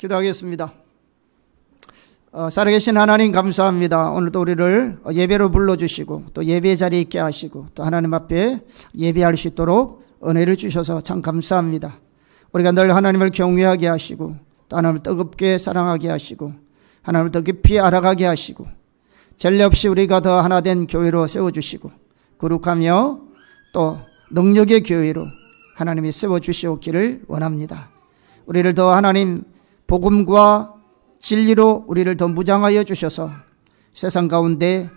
기도하겠습니다. 살아계신 하나님 감사합니다. 오늘도 우리를 예배로 불러주시고 또 예배 자리에 있게 하시고 또 하나님 앞에 예배할 수 있도록 은혜를 주셔서 참 감사합니다. 우리가 늘 하나님을 경외하게 하시고 또 하나님을 뜨겁게 사랑하게 하시고 하나님을 더 깊이 알아가게 하시고 전례 없이 우리가 더 하나 된 교회로 세워주시고 거룩하며 또 능력의 교회로 하나님이 세워주시옵기를 원합니다. 우리를 더 하나님 복음과 진리로 우리를 더 무장하여 주셔서 세상 가운데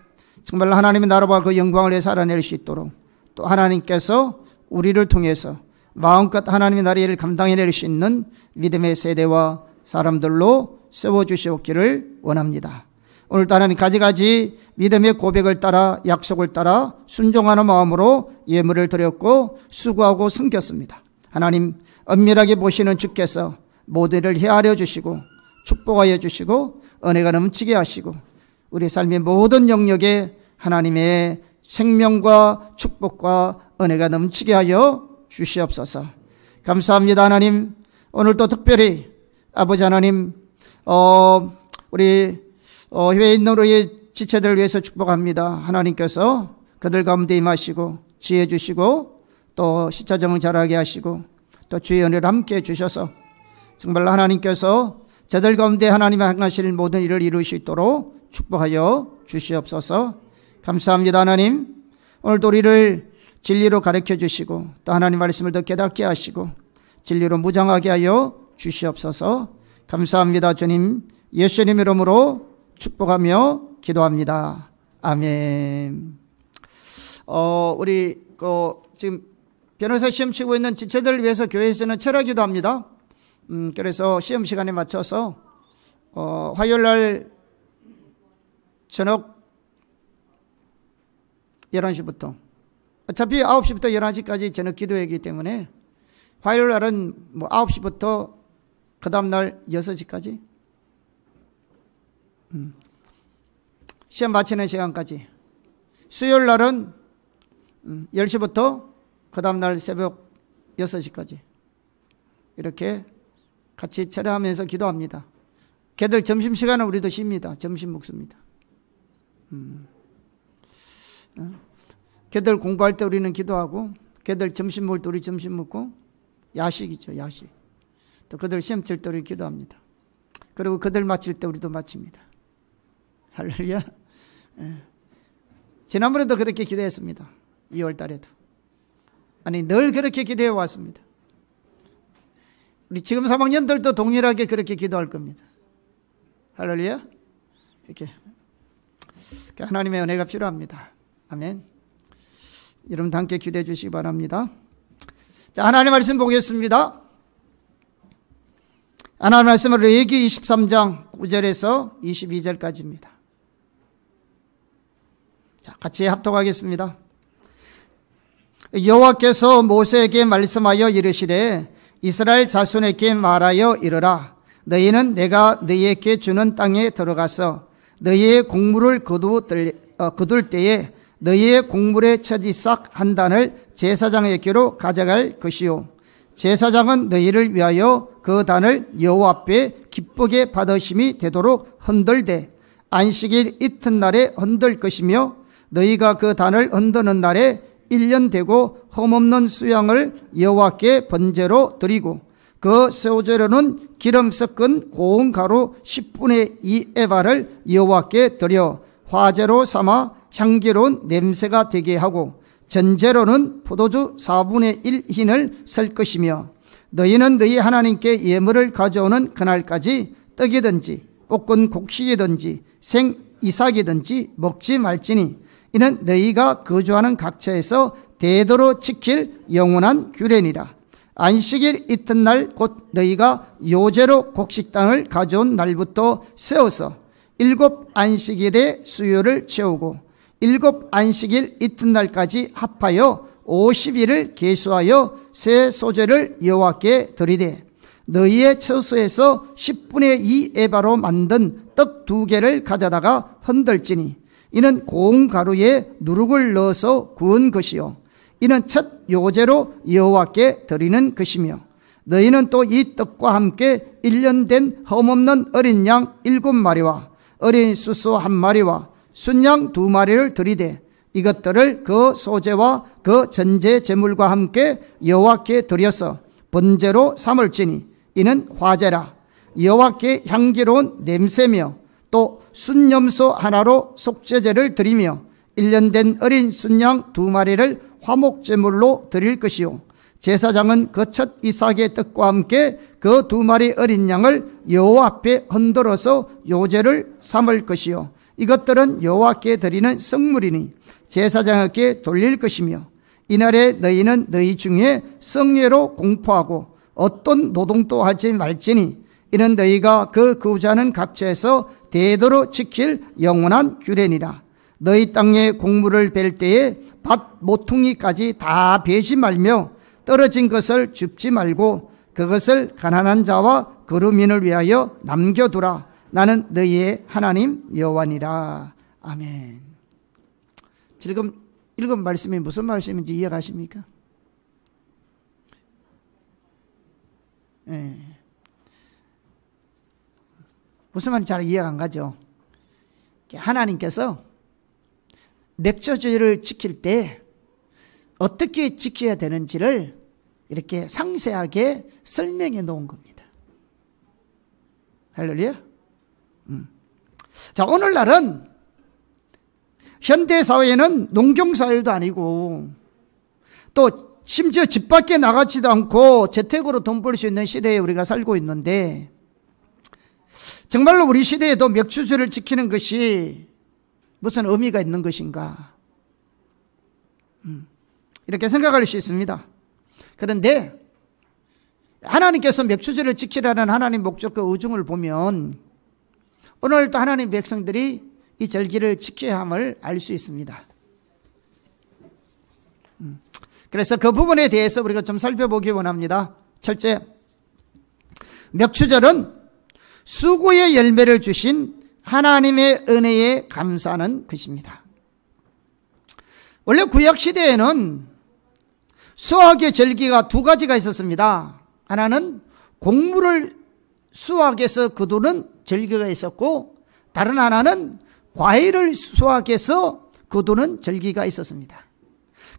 정말 하나님의 나라와 그 영광을 살아낼 수 있도록 또 하나님께서 우리를 통해서 마음껏 하나님의 나라를 감당해낼 수 있는 믿음의 세대와 사람들로 세워주시옵기를 원합니다. 오늘도 하나님 가지가지 믿음의 고백을 따라 약속을 따라 순종하는 마음으로 예물을 드렸고 수고하고 섬겼습니다. 하나님 엄밀하게 보시는 주께서 모두를 헤아려 주시고 축복하여 주시고 은혜가 넘치게 하시고 우리 삶의 모든 영역에 하나님의 생명과 축복과 은혜가 넘치게 하여 주시옵소서. 감사합니다. 하나님 오늘도 특별히 아버지 하나님 우리 해외에 있는 우리 지체들을 위해서 축복합니다. 하나님께서 그들 가운데 임하시고 지혜 주시고 또 시차정을 잘하게 하시고 또 주의 은혜를 함께 해주셔서 정말 하나님께서 저들 가운데 하나님이 행하실 모든 일을 이룰 수 있도록 축복하여 주시옵소서. 감사합니다. 하나님 오늘도 우리를 진리로 가르쳐 주시고 또 하나님 말씀을 더 깨닫게 하시고 진리로 무장하게 하여 주시옵소서. 감사합니다. 주님 예수님 이름으로 축복하며 기도합니다. 아멘. 우리 지금 변호사 시험 치고 있는 지체들을 위해서 교회에서는 철학기도 합니다. 그래서 시험 시간에 맞춰서 화요일날 저녁 11시부터 어차피 9시부터 11시까지 저녁 기도회이기 때문에 화요일날은 9시부터 그 다음날 6시까지 시험 마치는 시간까지, 수요일날은 10시부터 그 다음날 새벽 6시까지 이렇게 같이 철회하면서 기도합니다. 걔들 점심시간은 우리도 쉽니다. 점심 먹습니다. 걔들 공부할 때 우리는 기도하고 걔들 점심 먹을 때 우리 점심 먹고 야식이죠. 야식. 또 그들 시험 칠 때 우리 기도합니다. 그리고 그들 마칠 때 우리도 마칩니다. 할렐루야. 지난번에도 그렇게 기도했습니다. 2월 달에도. 아니 늘 그렇게 기도해 왔습니다. 우리 지금 3학년들도 동일하게 그렇게 기도할 겁니다. 할렐루야. 이렇게 하나님의 은혜가 필요합니다. 아멘. 여러분도 함께 기도해 주시기 바랍니다. 자, 하나님의 말씀 보겠습니다. 하나님의 말씀은 레위기 23장 9절에서 22절까지입니다. 자, 같이 합독하겠습니다. 여호와께서 모세에게 말씀하여 이르시되 이스라엘 자손에게 말하여 이르라. 너희는 내가 너희에게 주는 땅에 들어가서 너희의 곡물을 거둘 때에 너희의 곡물의 처지싹 한 단을 제사장에게로 가져갈 것이요 제사장은 너희를 위하여 그 단을 여호와 앞에 기쁘게 받으심이 되도록 흔들되 안식일 이튿날에 흔들 것이며 너희가 그 단을 흔드는 날에 1년 되고 흠없는 수양을 여호와께 번제로 드리고 그 소재로는 기름 섞은 고운 가루 10분의 2 에바를 여호와께 드려 화제로 삼아 향기로운 냄새가 되게 하고 전제로는 포도주 4분의 1 흰을 설 것이며 너희는 너희 하나님께 예물을 가져오는 그날까지 떡이든지 볶은 곡식이든지 생 이삭이든지 먹지 말지니 이는 너희가 거주하는 각처에서 대대로 지킬 영원한 규례니라. 안식일 이튿날 곧 너희가 요제로 곡식당을 가져온 날부터 세워서 7 안식일의 수요를 채우고 7 안식일 이튿날까지 합하여 50일을 계수하여 새 소제를 여호와께 드리되 너희의 처소에서 10분의 2 에바로 만든 떡 2개를 가져다가 흔들지니 이는 고운 가루에 누룩을 넣어서 구운 것이요 이는 첫 요제로 여호와께 드리는 것이며 너희는 또 이 떡과 함께 1년 된 흠없는 어린 양 7마리와 어린 수소 1마리와 순양 2마리를 드리되 이것들을 그 소제와 그 전제 제물과 함께 여호와께 드려서 번제로 삼을지니 이는 화제라. 여호와께 향기로운 냄새며 또 순염소 하나로 속죄제를 드리며 1년 된 어린 순양 2마리를 화목제물로 드릴 것이요 제사장은 그 첫 이삭의 떡과 함께 그 2마리 어린 양을 여호와 앞에 흔들어서 요제를 삼을 것이요 이것들은 여호와께 드리는 성물이니 제사장에게 돌릴 것이며 이날에 너희는 너희 중에 성례로 공포하고 어떤 노동도 하지 말지니 이는 너희가 그 구하는 각처에서 대대로 지킬 영원한 규례니라. 너희 땅에 곡물을 벨 때에 밭 모퉁이까지 다 베지 말며 떨어진 것을 줍지 말고 그것을 가난한 자와 거류민을 위하여 남겨두라. 나는 너희의 하나님 여호와니라. 아멘. 지금 읽은 말씀이 무슨 말씀인지 이해가십니까? 네. 무슨 말인지 잘 이해가 안 가죠? 하나님께서 맥주주의를 지킬 때 어떻게 지켜야 되는지를 이렇게 상세하게 설명해 놓은 겁니다. 할렐루야. 자, 오늘날은 현대사회는 농경사회도 아니고 또 심지어 집 밖에 나가지도 않고 재택으로 돈 벌 수 있는 시대에 우리가 살고 있는데 정말로 우리 시대에도 맥주주의를 지키는 것이 무슨 의미가 있는 것인가 이렇게 생각할 수 있습니다. 그런데 하나님께서 맥주주의를 지키라는 하나님 목적과 의중을 보면 오늘도 하나님 백성들이 이 절기를 지켜야 함을 알 수 있습니다. 그래서 그 부분에 대해서 우리가 좀 살펴보기 원합니다. 첫째, 맥주절은 수고의 열매를 주신 하나님의 은혜에 감사하는 것입니다. 원래 구약시대에는 수확의 절기가 두 가지가 있었습니다. 하나는 곡물을 수확해서 거두는 절기가 있었고 다른 하나는 과일을 수확해서 거두는 절기가 있었습니다.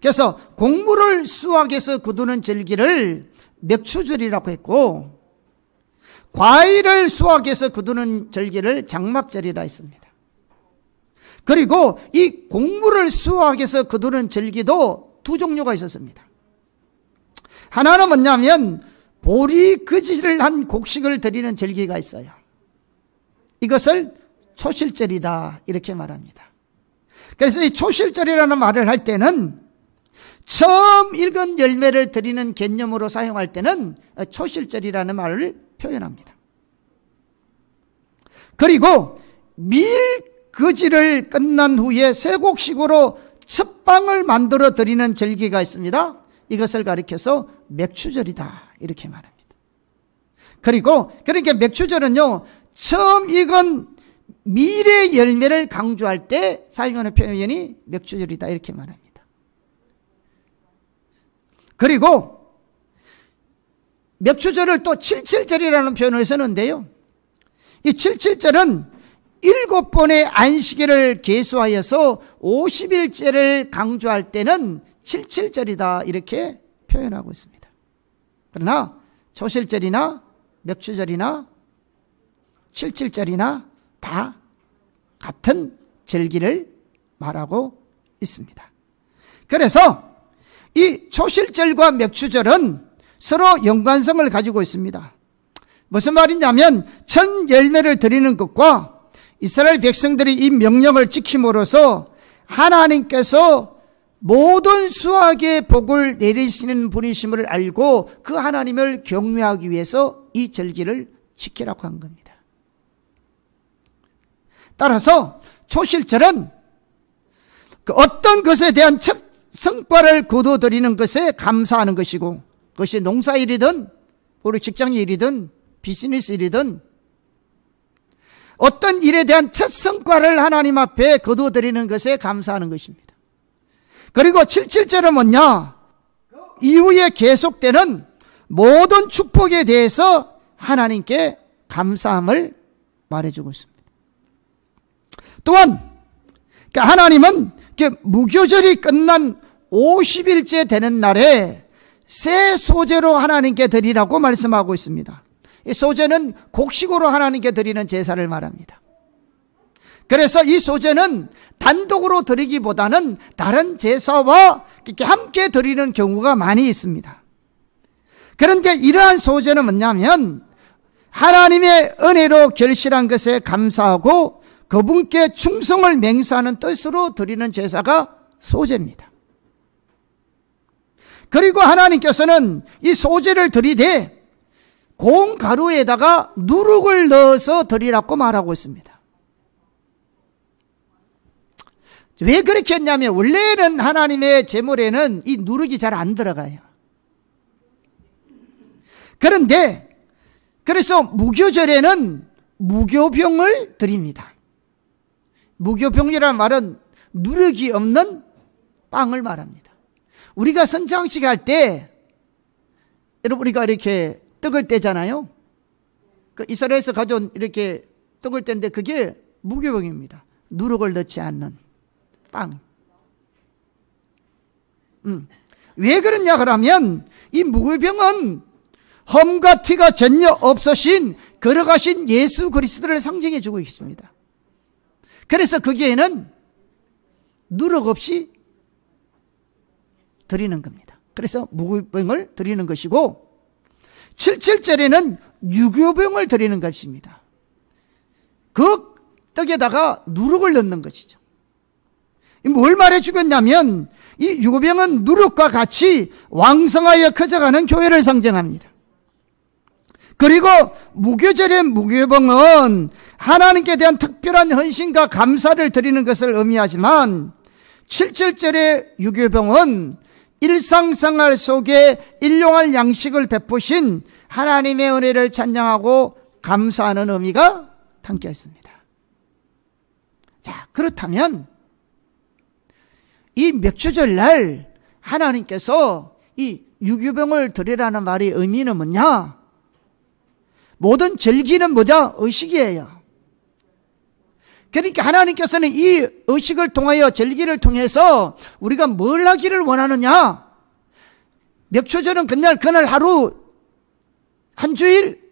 그래서 곡물을 수확해서 거두는 절기를 맥추절이라고 했고 과일을 수확해서 거두는 절기를 장막절이라 했습니다. 그리고 이 곡물을 수확해서 거두는 절기도 두 종류가 있었습니다. 하나는 뭐냐면 보리그지를 한 곡식을 드리는 절기가 있어요. 이것을 초실절이다 이렇게 말합니다. 그래서 이 초실절이라는 말을 할 때는 처음 익은 열매를 드리는 개념으로 사용할 때는 초실절이라는 말을 표현합니다. 그리고 밀그지를 끝난 후에 새 곡식으로 첫 방을 만들어 드리는 절기가 있습니다. 이것을 가리켜서 맥추절이다 이렇게 말합니다. 그리고 그러니까 맥추절은요 처음 익은 밀의 열매를 강조할 때 사용하는 표현이 맥추절이다 이렇게 말합니다. 그리고 맥추절을 또 칠칠절이라는 표현을 쓰는데요, 이 칠칠절은 7번의 안식일을 계수하여서 50일째를 강조할 때는 칠칠절이다 이렇게 표현하고 있습니다. 그러나 초실절이나 맥추절이나 칠칠절이나 다 같은 절기를 말하고 있습니다. 그래서 이 초실절과 맥추절은 서로 연관성을 가지고 있습니다. 무슨 말이냐면 첫 열매를 드리는 것과 이스라엘 백성들이 이 명령을 지킴으로써 하나님께서 모든 수확의 복을 내리시는 분이심을 알고 그 하나님을 경외하기 위해서 이 절기를 지키라고 한 겁니다. 따라서 초실절은 그 어떤 것에 대한 첫 성과를 거둬들이는 것에 감사하는 것이고, 그것이 농사일이든 우리 직장일이든 비즈니스 일이든 어떤 일에 대한 첫 성과를 하나님 앞에 거둬들이는 것에 감사하는 것입니다. 그리고 칠칠절은 뭐냐? 이후에 계속되는 모든 축복에 대해서 하나님께 감사함을 말해주고 있습니다. 또한 하나님은 무교절이 끝난 50일째 되는 날에 새 소제로 하나님께 드리라고 말씀하고 있습니다. 이 소제는 곡식으로 하나님께 드리는 제사를 말합니다. 그래서 이 소제는 단독으로 드리기보다는 다른 제사와 함께 드리는 경우가 많이 있습니다. 그런데 이러한 소제는 뭐냐면 하나님의 은혜로 결실한 것에 감사하고 그분께 충성을 맹세하는 뜻으로 드리는 제사가 소제입니다. 그리고 하나님께서는 이 소제를 드리되 고운 가루에다가 누룩을 넣어서 드리라고 말하고 있습니다. 왜 그렇게 했냐면 원래는 하나님의 제물에는 이 누룩이 잘 안 들어가요. 그런데 그래서 무교절에는 무교병을 드립니다. 무교병이라는 말은 누룩이 없는 빵을 말합니다. 우리가 선창식 할 때 여러분 우리가 이렇게 떡을 떼잖아요. 그 이스라엘에서 가져온 이렇게 떡을 떼는데 그게 무교병입니다. 누룩을 넣지 않는 빵. 왜 그러냐 그러면 이 무교병은 험과 티가 전혀 없으신 걸어가신 예수 그리스도를 상징해 주고 있습니다. 그래서 거기에는 누룩 없이 드리는 겁니다. 그래서 무교병을 드리는 것이고 77절에는 유교병을 드리는 것입니다. 그 떡에다가 누룩을 넣는 것이죠. 뭘 말해주겠냐면 이 유교병은 누룩과 같이 왕성하여 커져가는 교회를 상징합니다. 그리고 무교절의 무교병은 하나님께 대한 특별한 헌신과 감사를 드리는 것을 의미하지만 77절의 유교병은 일상생활 속에 일용할 양식을 베푸신 하나님의 은혜를 찬양하고 감사하는 의미가 담겨 있습니다. 자, 그렇다면 이 맥주절 날 하나님께서 이 유교병을 드리라는 말의 의미는 뭐냐? 모든 절기는 뭐죠? 의식이에요. 그러니까 하나님께서는 이 의식을 통하여 절기를 통해서 우리가 뭘 하기를 원하느냐? 맥주절은 그날 하루 한 주일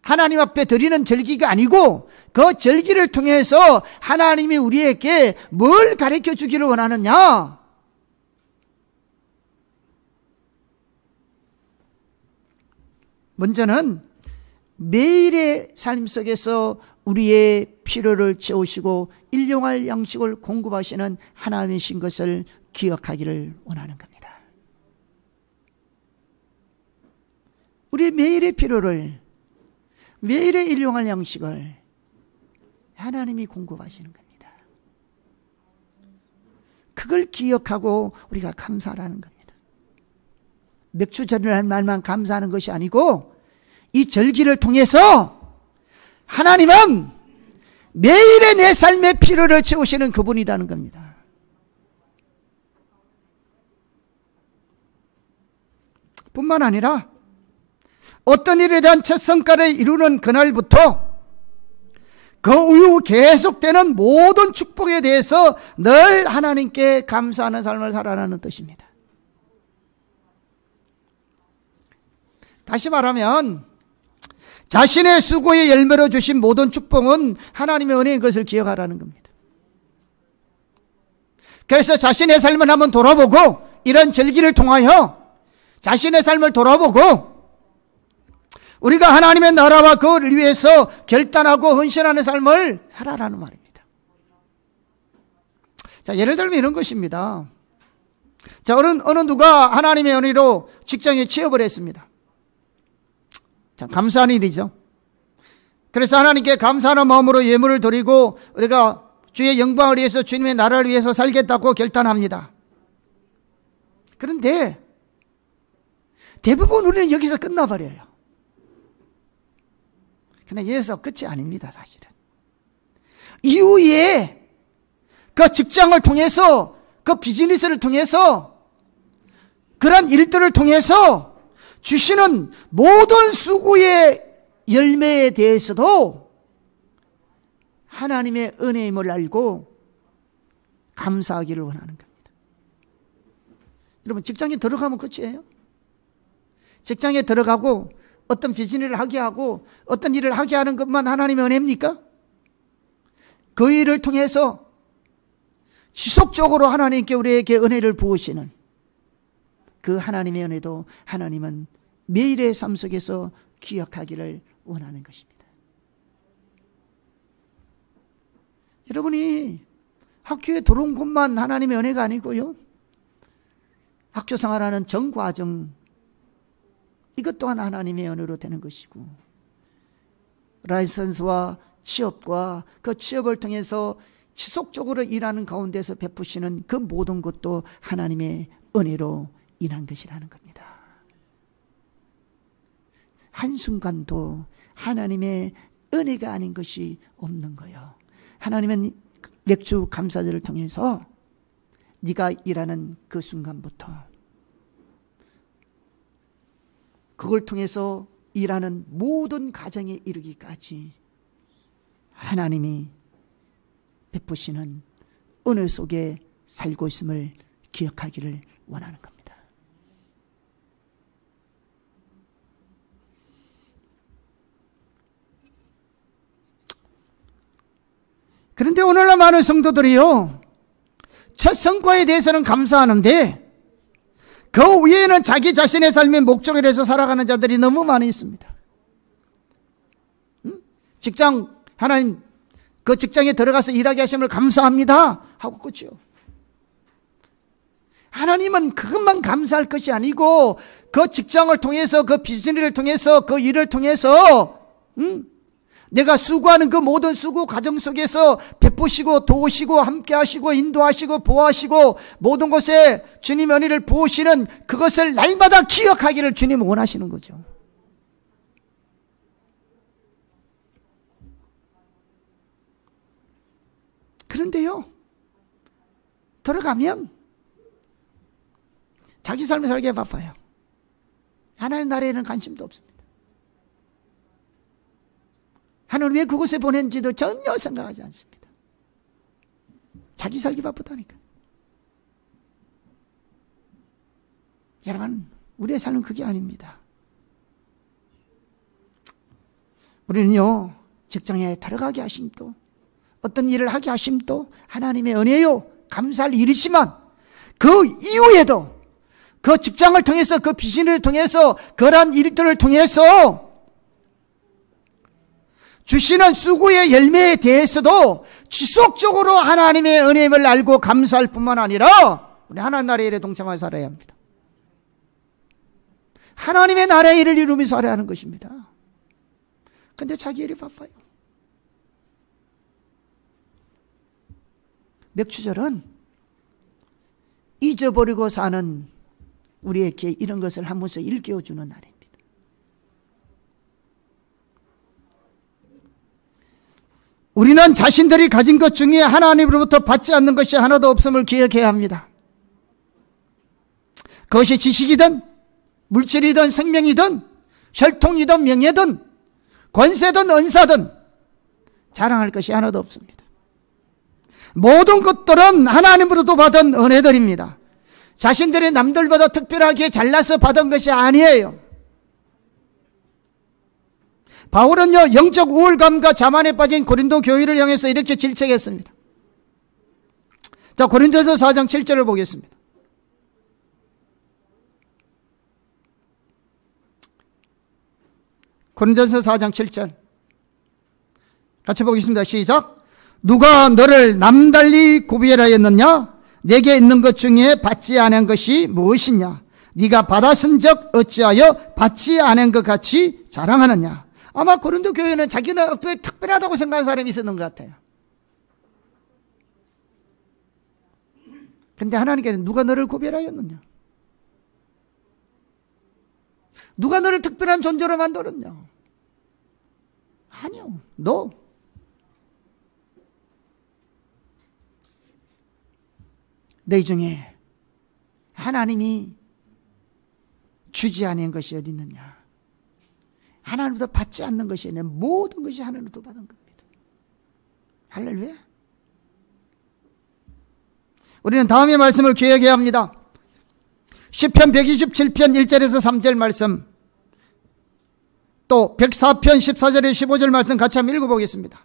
하나님 앞에 드리는 절기가 아니고 그 절기를 통해서 하나님이 우리에게 뭘 가르쳐 주기를 원하느냐? 먼저는 매일의 삶 속에서 우리의 필요를 채우시고 일용할 양식을 공급하시는 하나님이신 것을 기억하기를 원하는 겁니다. 우리 매일의 필요를, 매일의 일용할 양식을 하나님이 공급하시는 겁니다. 그걸 기억하고 우리가 감사하라는 겁니다. 맥주절을 할 말만 감사하는 것이 아니고 이 절기를 통해서 하나님은 매일의 내 삶의 필요를 채우시는 그분이라는 겁니다. 뿐만 아니라 어떤 일에 대한 첫 성과를 이루는 그날부터 그 이후 계속되는 모든 축복에 대해서 늘 하나님께 감사하는 삶을 살아가는 뜻입니다. 다시 말하면 자신의 수고의 열매로 주신 모든 축복은 하나님의 은혜인 것을 기억하라는 겁니다. 그래서 자신의 삶을 한번 돌아보고 이런 절기를 통하여 자신의 삶을 돌아보고 우리가 하나님의 나라와 그를 위해서 결단하고 헌신하는 삶을 살아라는 말입니다. 자, 예를 들면 이런 것입니다. 자, 어느 누가 하나님의 은혜로 직장에 취업을 했습니다. 참 감사한 일이죠. 그래서 하나님께 감사하는 마음으로 예물을 드리고 우리가 주의 영광을 위해서 주님의 나라를 위해서 살겠다고 결단합니다. 그런데 대부분 우리는 여기서 끝나버려요. 그러나 여기서 끝이 아닙니다. 사실은 이후에 그 직장을 통해서 그 비즈니스를 통해서 그런 일들을 통해서 주시는 모든 수고의 열매에 대해서도 하나님의 은혜임을 알고 감사하기를 원하는 겁니다. 여러분, 직장에 들어가면 끝이에요. 직장에 들어가고 어떤 비즈니스를 하게 하고 어떤 일을 하게 하는 것만 하나님의 은혜입니까? 그 일을 통해서 지속적으로 하나님께 우리에게 은혜를 부으시는 그 하나님의 은혜도 하나님은 매일의 삶 속에서 기억하기를 원하는 것입니다. 여러분이 학교에 들어온 것만 하나님의 은혜가 아니고요, 학교 생활하는 전 과정, 이것 또한 하나님의 은혜로 되는 것이고, 라이선스와 취업과 그 취업을 통해서 지속적으로 일하는 가운데서 베푸시는 그 모든 것도 하나님의 은혜로 인한 것이라는 겁니다. 한순간도 하나님의 은혜가 아닌 것이 없는 거예요. 하나님은 맥주 감사절을 통해서 네가 일하는 그 순간부터 그걸 통해서 일하는 모든 가정에 이르기까지 하나님이 베푸시는 은혜 속에 살고 있음을 기억하기를 원하는 겁니다. 그런데 오늘날 많은 성도들이요, 첫 성과에 대해서는 감사하는데 그 위에는 자기 자신의 삶의 목적에 대해서 살아가는 자들이 너무 많이 있습니다. 직장, 하나님 그 직장에 들어가서 일하게 하심을 감사합니다 하고 끝이요. 하나님은 그것만 감사할 것이 아니고 그 직장을 통해서, 그 비즈니스를 통해서, 그 일을 통해서 내가 수고하는 그 모든 수고 과정 속에서 베푸시고 도우시고 함께 하시고 인도하시고 보호하시고 모든 것에 주님 은혜를 부으시는 그것을 날마다 기억하기를 주님은 원하시는 거죠. 그런데요, 들어가면 자기 삶을 살기에 바빠요. 하나님 나라에는 관심도 없습니다. 하나님 왜 그곳에 보낸지도 전혀 생각하지 않습니다. 자기 살기 바쁘다니까. 여러분, 우리의 삶은 그게 아닙니다. 우리는요, 직장에 들어가게 하심도 어떤 일을 하게 하심도 하나님의 은혜요, 감사할 일이지만 그 이후에도 그 직장을 통해서, 그 비즈니스를 통해서, 그러한 일들을 통해서 주시는 수고의 열매에 대해서도 지속적으로 하나님의 은혜임을 알고 감사할 뿐만 아니라 우리 하나님 나라의 일에 동참하여 살아야 합니다. 하나님의 나라의 일을 이루면서 살아야 하는 것입니다. 그런데 자기 일이 바빠요. 맥주절은 잊어버리고 사는 우리에게 이런 것을 한 번씩 일깨워주는 날입니다. 우리는 자신들이 가진 것 중에 하나님으로부터 받지 않는 것이 하나도 없음을 기억해야 합니다. 그것이 지식이든 물질이든 생명이든 혈통이든 명예든 권세든 은사든 자랑할 것이 하나도 없습니다. 모든 것들은 하나님으로부터 받은 은혜들입니다. 자신들이 남들보다 특별하게 잘나서 받은 것이 아니에요. 바울은요, 영적 우울감과 자만에 빠진 고린도 교회를 향해서 이렇게 질책했습니다. 자, 고린도서 4장 7절을 보겠습니다. 고린도서 4장 7절 같이 보겠습니다. 시작. 누가 너를 남달리 구별하였느냐? 내게 있는 것 중에 받지 않은 것이 무엇이냐? 네가 받았은 적 어찌하여 받지 않은 것 같이 자랑하느냐? 아마 고린도 교회는 자기는 특별하다고 생각하는 사람이 있었는 것 같아요. 그런데 하나님께서는 누가 너를 구별하였느냐? 누가 너를 특별한 존재로 만들었냐? 아니요, 너. 너희 중에 하나님이 주지 않은 것이 어디 있느냐. 하나님도 받지 않는 것이 아니라 모든 것이 하나님도 받은 겁니다. 할렐루야. 우리는 다음의 말씀을 기억해야 합니다. 시편 127편 1절에서 3절 말씀, 또 104편 14절에 15절 말씀 같이 한번 읽어보겠습니다.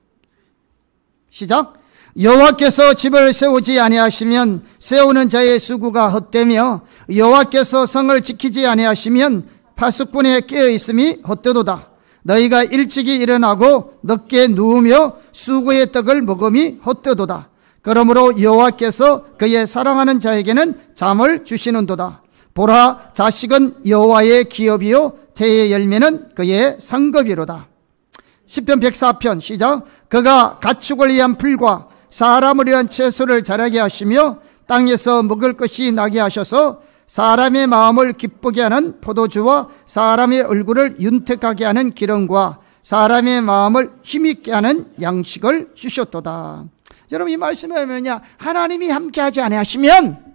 시작. 여호와께서 집을 세우지 아니하시면 세우는 자의 수고가 헛되며 여호와께서 성을 지키지 아니하시면 파수꾼의 깨어있음이 헛되도다. 너희가 일찍이 일어나고 늦게 누우며 수고의 떡을 먹음이 헛되도다. 그러므로 여호와께서 그의 사랑하는 자에게는 잠을 주시는도다. 보라, 자식은 여호와의 기업이요 태의 열매는 그의 상급이로다. 시편 104편 시작. 그가 가축을 위한 풀과 사람을 위한 채소를 자라게 하시며 땅에서 먹을 것이 나게 하셔서 사람의 마음을 기쁘게 하는 포도주와 사람의 얼굴을 윤택하게 하는 기름과 사람의 마음을 힘있게 하는 양식을 주셨도다. 여러분, 이 말씀에 뭐냐? 하나님이 함께하지 아니하시면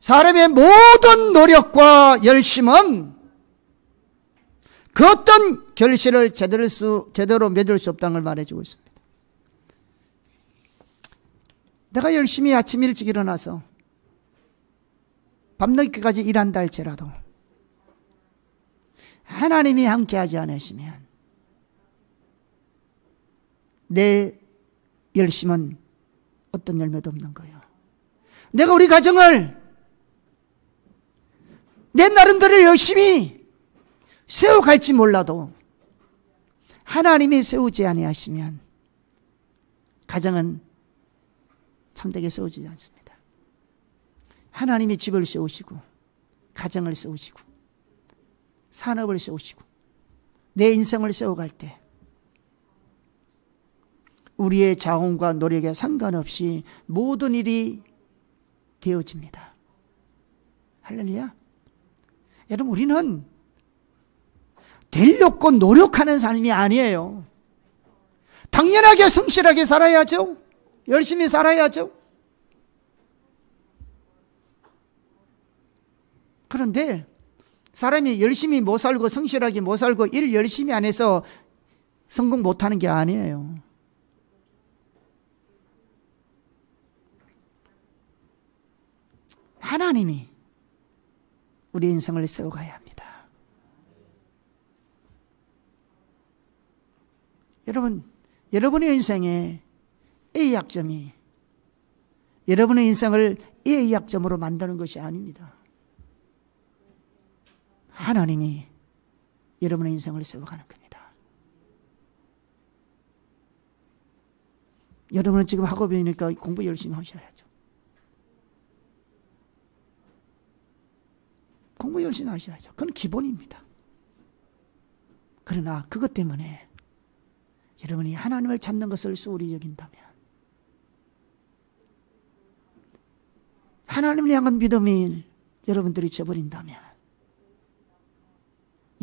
사람의 모든 노력과 열심은 그 어떤 결실을 제대로 맺을 수 없다는 걸 말해주고 있습니다. 내가 열심히 아침 일찍 일어나서 밤늦게까지 일한다 할지라도 하나님이 함께하지 않으시면 내 열심은 어떤 열매도 없는 거예요. 내가 우리 가정을 내 나름대로 열심히 세워갈지 몰라도 하나님이 세우지 아니하시면 가정은 참되게 세워지지 않습니다. 하나님이 집을 세우시고 가정을 세우시고 산업을 세우시고 내 인생을 세워갈 때 우리의 자원과 노력에 상관없이 모든 일이 되어집니다. 할렐루야. 여러분, 우리는 되려고 노력하는 삶이 아니에요. 당연하게 성실하게 살아야죠. 열심히 살아야죠. 그런데 사람이 열심히 못 살고 성실하게 못 살고 일 열심히 안 해서 성공 못하는 게 아니에요. 하나님이 우리 인생을 세워가야 합니다. 여러분, 여러분의 인생에 A의 약점이 여러분의 인생을 A의 약점으로 만드는 것이 아닙니다. 하나님이 여러분의 인생을 세워가는 겁니다. 여러분은 지금 학업이니까 공부 열심히 하셔야죠. 공부 열심히 하셔야죠. 그건 기본입니다. 그러나 그것 때문에 여러분이 하나님을 찾는 것을 소홀히 여긴다면, 하나님을 향한 믿음이 여러분들이 저버린다면,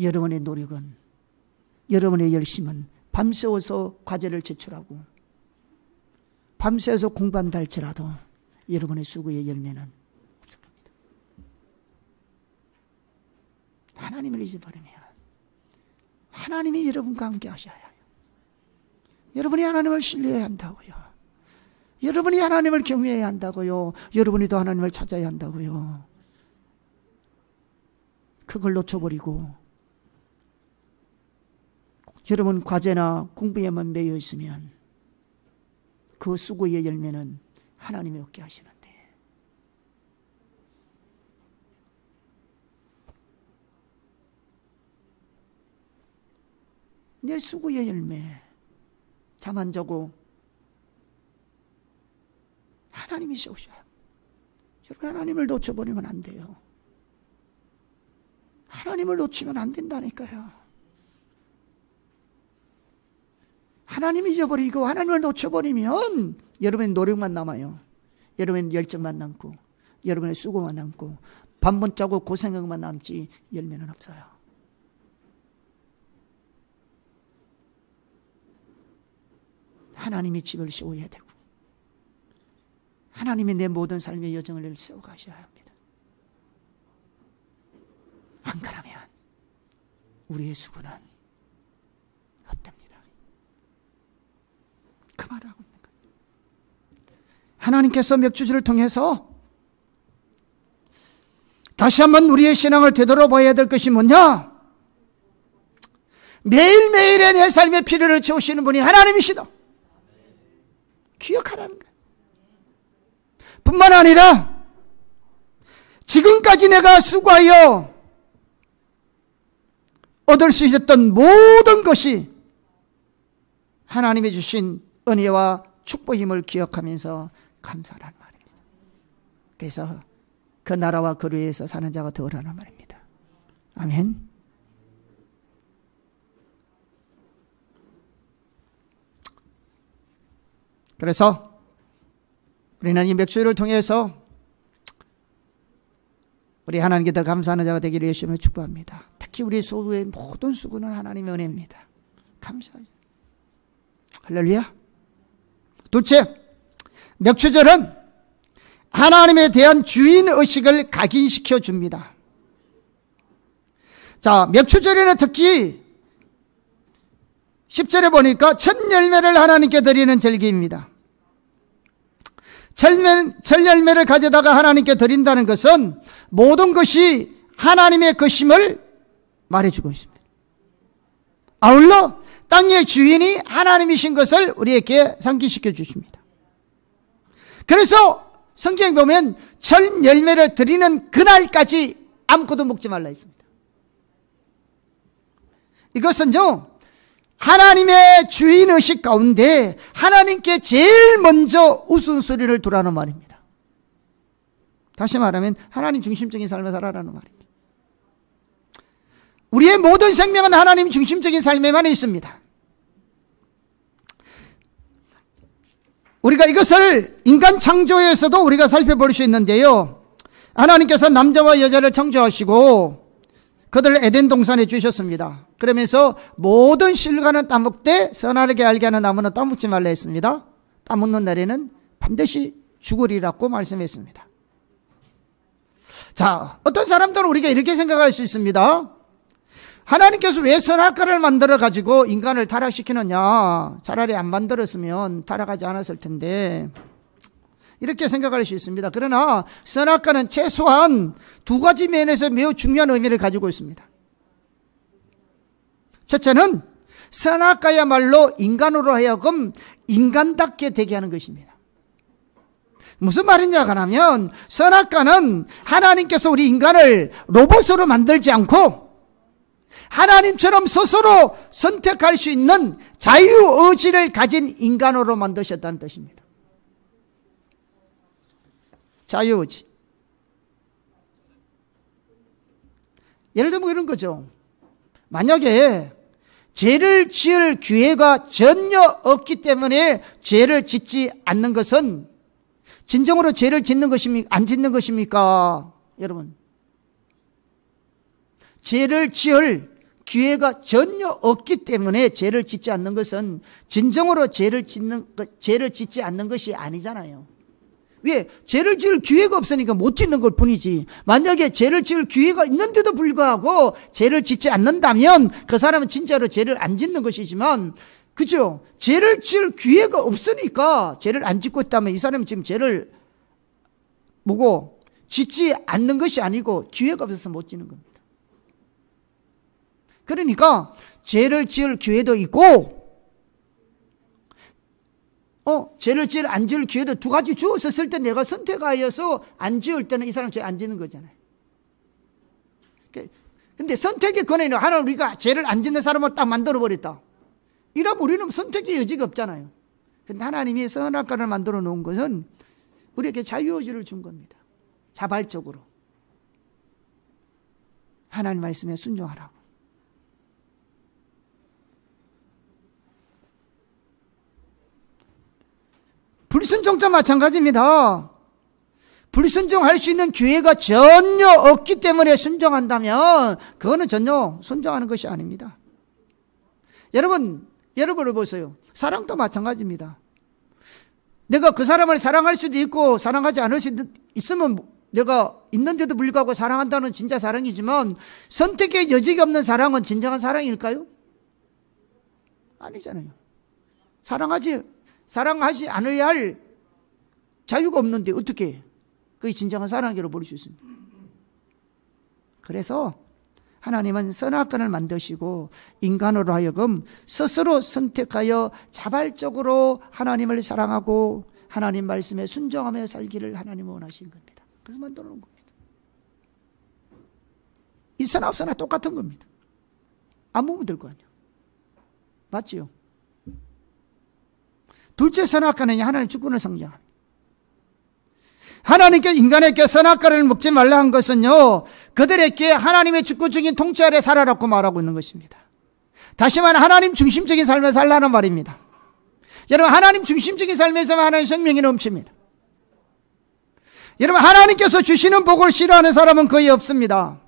여러분의 노력은, 여러분의 열심은 밤새워서 과제를 제출하고 밤새워서 공부한다 할지라도 여러분의 수고의 열매는 없을 겁니다. 하나님을 잊어버리면 하나님이 여러분과 함께 하셔야 해요. 여러분이 하나님을 신뢰해야 한다고요. 여러분이 하나님을 경외해야 한다고요. 여러분이 더 하나님을 찾아야 한다고요. 그걸 놓쳐버리고 여러분 과제나 공부에만 매여 있으면 그 수고의 열매는 하나님이 얻게 하시는데, 내 수고의 열매, 잠 안 자고 하나님이 세우셔요. 여러분, 하나님을 놓쳐버리면 안 돼요. 하나님을 놓치면 안 된다니까요. 하나님을 잊어버리고 하나님을 놓쳐버리면 여러분의 노력만 남아요. 여러분의 열정만 남고 여러분의 수고만 남고 밤 못 자고 고생만 남지 열매는 없어요. 하나님이 집을 세워야 되고 하나님이 내 모든 삶의 여정을 세워가셔야 합니다. 우리의 수고는 헛됩니다. 그 말을 하고 있는 거예요. 하나님께서 맥주주를 통해서 다시 한번 우리의 신앙을 되돌아봐야 될 것이 뭐냐? 매일매일의 내 삶의 필요를 채우시는 분이 하나님이시다. 기억하라는 거예요. 뿐만 아니라 지금까지 내가 수고하여 얻을 수 있었던 모든 것이 하나님이 주신 은혜와 축복임을 기억하면서 감사하라는 말입니다. 그래서 그 나라와 그를 위해서 사는 자가 되어라는 말입니다. 아멘. 그래서 우리는 이 맥주를 통해서 우리 하나님께 더 감사하는 자가 되기를 예수님을 축복합니다. 특히 우리 소유의 모든 수고는 하나님의 은혜입니다. 감사해요. 할렐루야. 둘째, 맥주절은 하나님에 대한 주인의식을 각인시켜 줍니다. 자, 맥주절에는 특히 10절에 보니까 첫 열매를 하나님께 드리는 절기입니다. 첫 열매를 가져다가 하나님께 드린다는 것은 모든 것이 하나님의 것임을 말해주고 있습니다. 아울러 땅의 주인이 하나님이신 것을 우리에게 상기시켜 주십니다. 그래서 성경에 보면 첫 열매를 드리는 그날까지 아무것도 먹지 말라 했습니다. 이것은요, 하나님의 주인의식 가운데 하나님께 제일 먼저 우선순위를 두라는 말입니다. 다시 말하면 하나님 중심적인 삶을 살아라는 말입니다. 우리의 모든 생명은 하나님 중심적인 삶에만 있습니다. 우리가 이것을 인간 창조에서도 우리가 살펴볼 수 있는데요, 하나님께서 남자와 여자를 창조하시고 그들을 에덴 동산에 주셨습니다. 그러면서 모든 실과는 따먹되 선하게 알게 하는 나무는 따먹지 말라 했습니다. 따먹는 날에는 반드시 죽으리라고 말씀했습니다. 자, 어떤 사람들은 우리가 이렇게 생각할 수 있습니다. 하나님께서 왜 선악과를 만들어 가지고 인간을 타락시키느냐? 차라리 안 만들었으면 타락하지 않았을 텐데, 이렇게 생각할 수 있습니다. 그러나 선악과는 최소한 두 가지 면에서 매우 중요한 의미를 가지고 있습니다. 첫째는 선악과야말로 인간으로 하여금 인간답게 되게 하는 것입니다. 무슨 말이냐 하면, 선악과는 하나님께서 우리 인간을 로봇으로 만들지 않고 하나님처럼 스스로 선택할 수 있는 자유의지를 가진 인간으로 만드셨다는 뜻입니다. 자유의지. 예를 들면 이런 거죠. 만약에 죄를 지을 기회가 전혀 없기 때문에 죄를 짓지 않는 것은 진정으로 죄를 짓는 것입니까? 안 짓는 것입니까? 여러분, 죄를 지을 기회가 전혀 없기 때문에 죄를 짓지 않는 것은 진정으로 죄를 짓지 않는 것이 아니잖아요. 왜? 죄를 지을 기회가 없으니까 못 짓는 것 뿐이지. 만약에 죄를 지을 기회가 있는데도 불구하고 죄를 짓지 않는다면 그 사람은 진짜로 죄를 안 짓는 것이지만, 그죠? 죄를 지을 기회가 없으니까 죄를 안 짓고 있다면 이 사람은 지금 죄를 뭐고 짓지 않는 것이 아니고 기회가 없어서 못 짓는 겁니다. 그러니까 죄를 지을 기회도 있고 죄를 안 지을 기회도 두 가지 주었을 때 내가 선택하여서 안 지을 때는 이 사람 죄 안 지는 거잖아요. 근데 선택의 권한이 하나는 우리가 죄를 안 짓는 사람을 딱 만들어버렸다. 이러면 우리는 선택의 여지가 없잖아요. 근데 하나님이 선악과를 만들어 놓은 것은 우리에게 자유의지를 준 겁니다. 자발적으로 하나님 말씀에 순종하라고. 불순종도 마찬가지입니다. 불순종할 수 있는 기회가 전혀 없기 때문에 순종한다면 그거는 전혀 순종하는 것이 아닙니다. 여러분을 보세요. 사랑도 마찬가지입니다. 내가 그 사람을 사랑할 수도 있고 사랑하지 않을 수도 있으면 내가 있는데도 불구하고 사랑한다는 진짜 사랑이지만 선택의 여지가 없는 사랑은 진정한 사랑일까요? 아니잖아요. 사랑하지 않아야 할 자유가 없는데 어떻게 그게 진정한 사랑이라고 볼 수 있습니까? 그래서 하나님은 선악간을 만드시고 인간으로 하여금 스스로 선택하여 자발적으로 하나님을 사랑하고 하나님 말씀에 순종하며 살기를 하나님은 원하신 겁니다. 그래서 만들어 놓은 겁니다. 있으나 없으나 똑같은 겁니다. 안 보면 될 거 아니에요. 맞지요? 둘째 선악과는 하나님의 주권을 상징합니다. 하나님께 인간에게 선악과를 먹지 말라 한 것은요, 그들에게 하나님의 주권적인 통치 아래 살아라고 말하고 있는 것입니다. 다시 말하면 하나님 중심적인 삶을 살라는 말입니다. 여러분, 하나님 중심적인 삶에서 하나님의 생명이 넘칩니다. 여러분, 하나님께서 주시는 복을 싫어하는 사람은 거의 없습니다.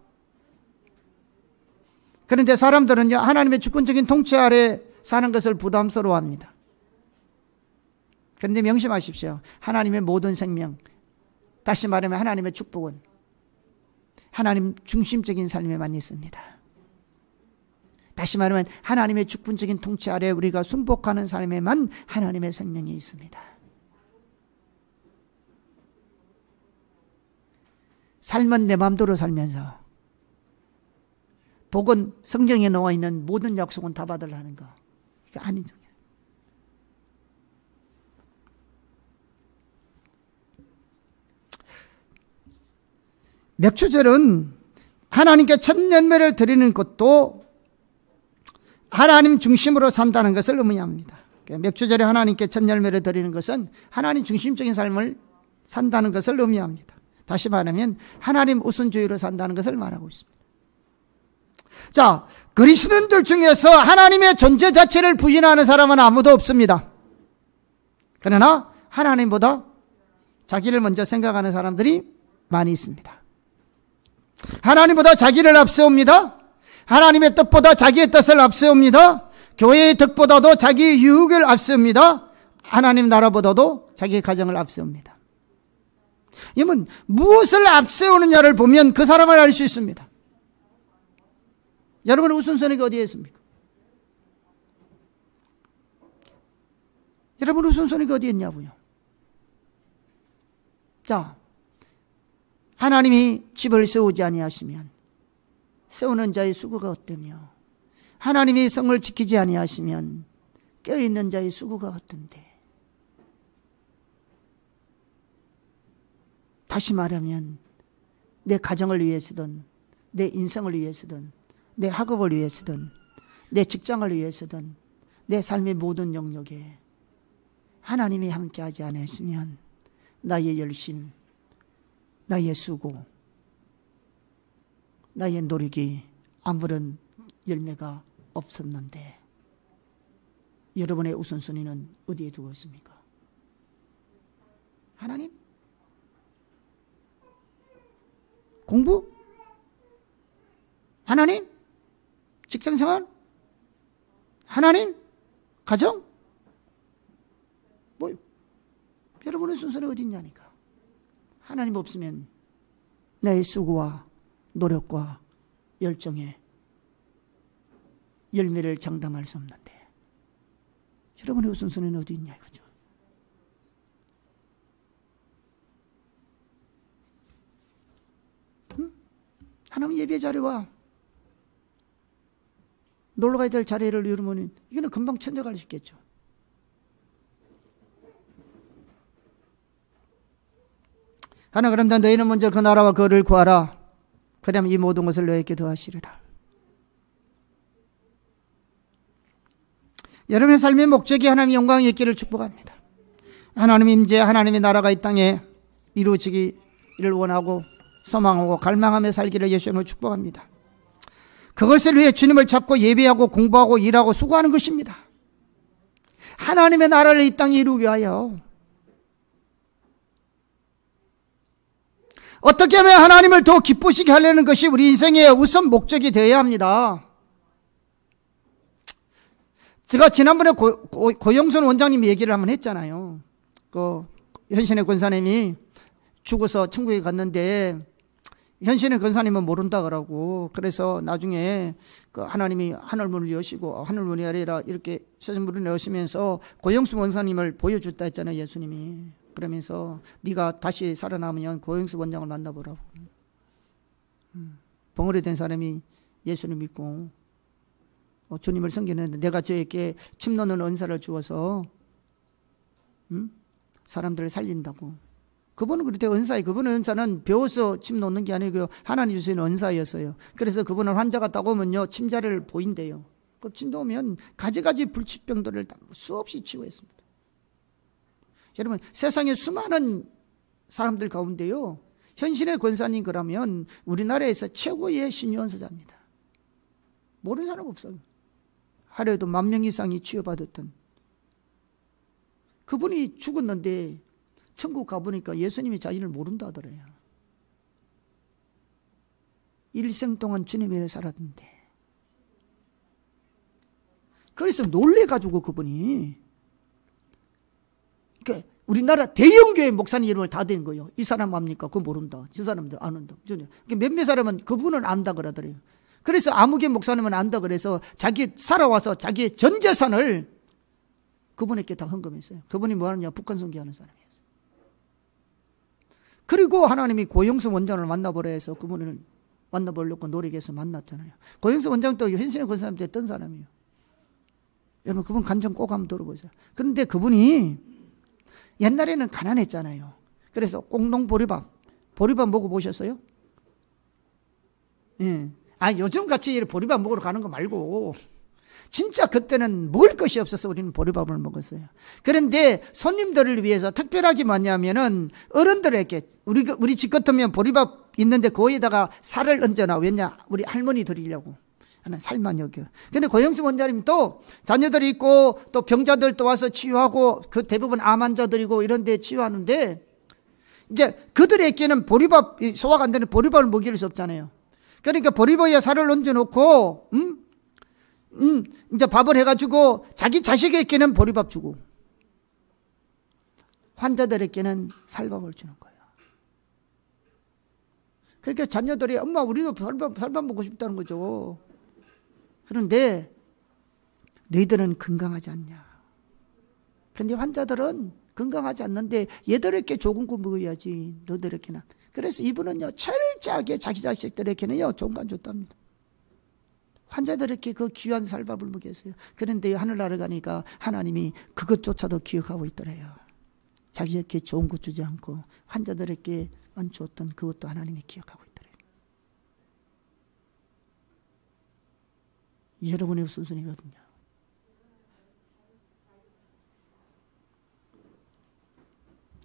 그런데 사람들은요, 하나님의 주권적인 통치 아래 사는 것을 부담스러워합니다. 그런데 명심하십시오. 하나님의 모든 생명, 다시 말하면 하나님의 축복은 하나님 중심적인 삶에만 있습니다. 다시 말하면 하나님의 주권적인 통치 아래 우리가 순복하는 삶에만 하나님의 생명이 있습니다. 삶은 내 마음대로 살면서 복은 성경에 나와 있는 모든 약속은 다 받으려는 거, 이게 아니죠. 맥추절은 하나님께 첫 열매를 드리는 것도 하나님 중심으로 산다는 것을 의미합니다. 맥추절에 하나님께 첫 열매를 드리는 것은 하나님 중심적인 삶을 산다는 것을 의미합니다. 다시 말하면 하나님 우선주의로 산다는 것을 말하고 있습니다. 자, 그리스도인들 중에서 하나님의 존재 자체를 부인하는 사람은 아무도 없습니다. 그러나 하나님보다 자기를 먼저 생각하는 사람들이 많이 있습니다. 하나님보다 자기를 앞세웁니다. 하나님의 뜻보다 자기의 뜻을 앞세웁니다. 교회의 덕보다도 자기의 유익을 앞세웁니다. 하나님 나라보다도 자기의 가정을 앞세웁니다. 이건 무엇을 앞세우느냐를 보면 그 사람을 알 수 있습니다. 여러분의 우선순위가 어디에 있습니까? 여러분의 우선순위가 어디에 있냐고요? 자, 하나님이 집을 세우지 아니하시면 세우는 자의 수고가 어떠며, 하나님이 성을 지키지 아니하시면 깨어있는 자의 수고가 어떤데. 다시 말하면 내 가정을 위해서든 내 인생을 위해서든 내 학업을 위해서든 내 직장을 위해서든 내 삶의 모든 영역에 하나님이 함께하지 않으시면 나의 열심, 나의 수고, 나의 노력이 아무런 열매가 없었는데 여러분의 우선순위는 어디에 두고 있습니까? 하나님? 공부? 하나님? 직장생활? 하나님? 가정? 뭐 여러분의 순서는 어디 있냐니까. 하나님 없으면 나의 수고와 노력과 열정에 열매를 장담할 수 없는데 여러분의 우선순위는 어디 있냐 이거죠. 응? 하나님 예배 자리와 놀러 가야 될 자리를 이루면 이거는 금방 천적할 수 있겠죠. 하나 그런다. 너희는 먼저 그 나라와 그를 구하라. 그러면 이 모든 것을 너희에게 더하시리라. 여러분의 삶의 목적이 하나님의 영광이 있기를 축복합니다. 하나님 임재, 하나님의 나라가 이 땅에 이루어지기를 원하고 소망하고 갈망하며 살기를 예수님으로 축복합니다. 그것을 위해 주님을 찾고 예배하고 공부하고 일하고 수고하는 것입니다. 하나님의 나라를 이 땅에 이루기 위하여 어떻게 하면 하나님을 더 기쁘시게 하려는 것이 우리 인생의 우선 목적이 되어야 합니다. 제가 지난번에 고영선 원장님 얘기를 한번 했잖아요. 그 현신의 권사님이 죽어서 천국에 갔는데 현신의 권사님은 모른다 그러고, 그래서 나중에 그 하나님이 하늘문을 여시고 하늘문이 아니라 이렇게 세상문을 여시면서 고영수 원사님을 보여줬다 했잖아요, 예수님이. 그러면서 네가 다시 살아남으면 고영수 원장을 만나보라고. 벙어리 된 사람이 예수를 믿고 주님을 섬기는데 내가 저에게 침 놓는 은사를 주어서 사람들을 살린다고. 그분은 그렇대. 은사예요. 그분의 은사는 배워서 침 놓는 게 아니고요, 하나님 주신 은사였어요. 그래서 그분은 환자가 딱 오면요, 침자를 보인대요. 그 침 놓으면 가지가지 불치병들을 수없이 치유했습니다. 여러분, 세상에 수많은 사람들 가운데요, 현신의 권사님 그러면 우리나라에서 최고의 신유언사자입니다. 모르는 사람 없어요. 하루에도 10,000명 이상이 치유받았던 그분이 죽었는데 천국 가보니까 예수님이 자신을 모른다 하더래요. 일생 동안 주님 위에 살았는데. 그래서 놀래가지고 그분이, 그러니까 우리나라 대형교회 목사님 이름을 다 댄 거예요. 이 사람 압니까? 그거 모른다. 저 사람들 아는다. 몇몇 사람은 그분은 안다 그러더래요. 그래서 아무개 목사님은 안다 그래서 자기 살아와서 자기의 전 재산을 그분에게 다 헌금했어요. 그분이 뭐 하느냐? 북한 선교하는 사람이었어요. 그리고 하나님이 고영수 원장을 만나보라 해서 그분을 만나보려고 노력해서 만났잖아요. 고영수 원장도 현신의 권사님 때 했던 사람이에요. 여러분, 그분 간증 꼭 한번 들어보세요. 그런데 그분이 옛날에는 가난했잖아요. 그래서 꽁동 보리밥 먹어보셨어요? 예. 요즘 같이 보리밥 먹으러 가는 거 말고, 진짜 그때는 먹을 것이 없어서 우리는 보리밥을 먹었어요. 그런데 손님들을 위해서 특별하게 뭐냐면은 어른들에게, 우리 집 같으면 보리밥 있는데 거기에다가 살을 얹어놔. 왜냐? 우리 할머니 드리려고 하는 살만 여겨. 근데 고영수 원장님 또 자녀들이 있고 또 병자들 또 와서 치유하고, 그 대부분 암 환자들이고 이런 데 치유하는데, 이제 그들에게는 보리밥, 소화가 안 되는 보리밥을 먹일 수 없잖아요. 그러니까 보리밥에 살을 얹어놓고 이제 밥을 해가지고 자기 자식에게는 보리밥 주고 환자들에게는 살밥을 주는 거예요. 그러니까 자녀들이 엄마 우리도 살밥 먹고 싶다는 거죠. 그런데 너희들은 건강하지 않냐. 그런데 환자들은 건강하지 않는데 얘들에게 좋은 거 먹어야지, 너희들에게는. 그래서 이분은요, 철저하게 자기 자식들에게는요, 좋은 거 안 줬답니다. 환자들에게 그 귀한 살밥을 먹였어요. 그런데 하늘나라 가니까 하나님이 그것조차도 기억하고 있더래요. 자기에게 좋은 것 주지 않고 환자들에게만 줬던 그것도 하나님이 기억하고 있더래요. 여러분의 우선순위거든요.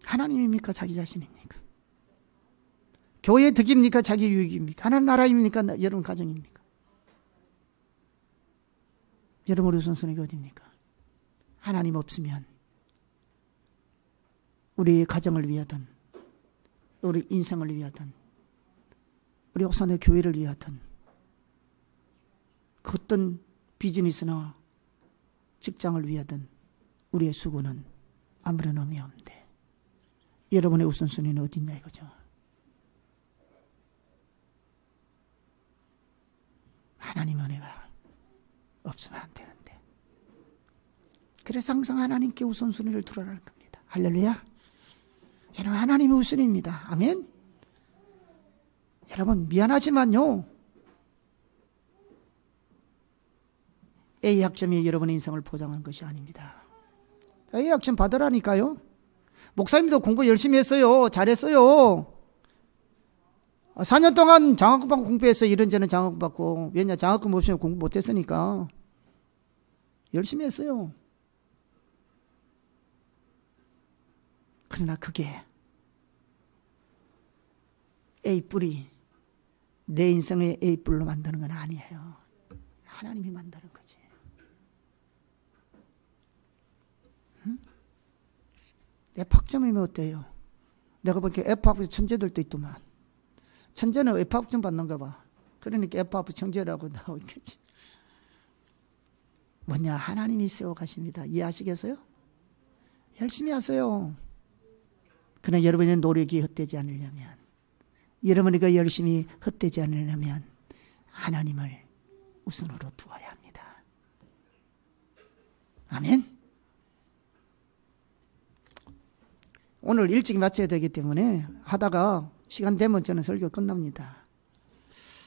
하나님입니까? 자기 자신입니까? 교회 득입니까? 자기 유익입니까? 하나님 나라입니까? 여러분 가정입니까? 여러분 우선순위가 어디입니까? 하나님 없으면 우리의 가정을 위하든, 우리 인생을 위하든, 우리 옥산의 교회를 위하든, 그 어떤 비즈니스나 직장을 위하든 우리의 수고는 아무런 의미 없는데 여러분의 우선순위는 어딨냐 이거죠. 하나님 은혜가 없으면 안 되는데, 그래서 항상 하나님께 우선순위를 두라는 겁니다. 할렐루야. 여러분, 하나님이 우선입니다. 아멘. 여러분, 미안하지만요, A 학점이 여러분의 인생을 보장한 것이 아닙니다. A 학점 받으라니까요. 목사님도 공부 열심히 했어요. 잘했어요. 4년 동안 장학금 받고 공부했어요. 이런저런 장학금 받고. 왜냐? 장학금 없으면 공부 못했으니까. 열심히 했어요. 그러나 그게 A뿔이 내 인생의 A뿔로 만드는 건 아니에요. 하나님이 만드는 거지. 응? F학점이면 어때요? 내가 보니까 F학점 천재들도 있더만. 천재는 F학점 받는가 봐. 그러니까 F학점 천재라고 나오겠지. 뭐냐? 하나님이 세워가십니다. 이해하시겠어요? 열심히 하세요. 그러나 여러분의 노력이 헛되지 않으려면, 여러분이가 열심히 헛되지 않으려면 하나님을 우선으로 두어야 합니다. 아멘. 오늘 일찍 마쳐야 되기 때문에 하다가 시간 되면 저는 설교 끝납니다.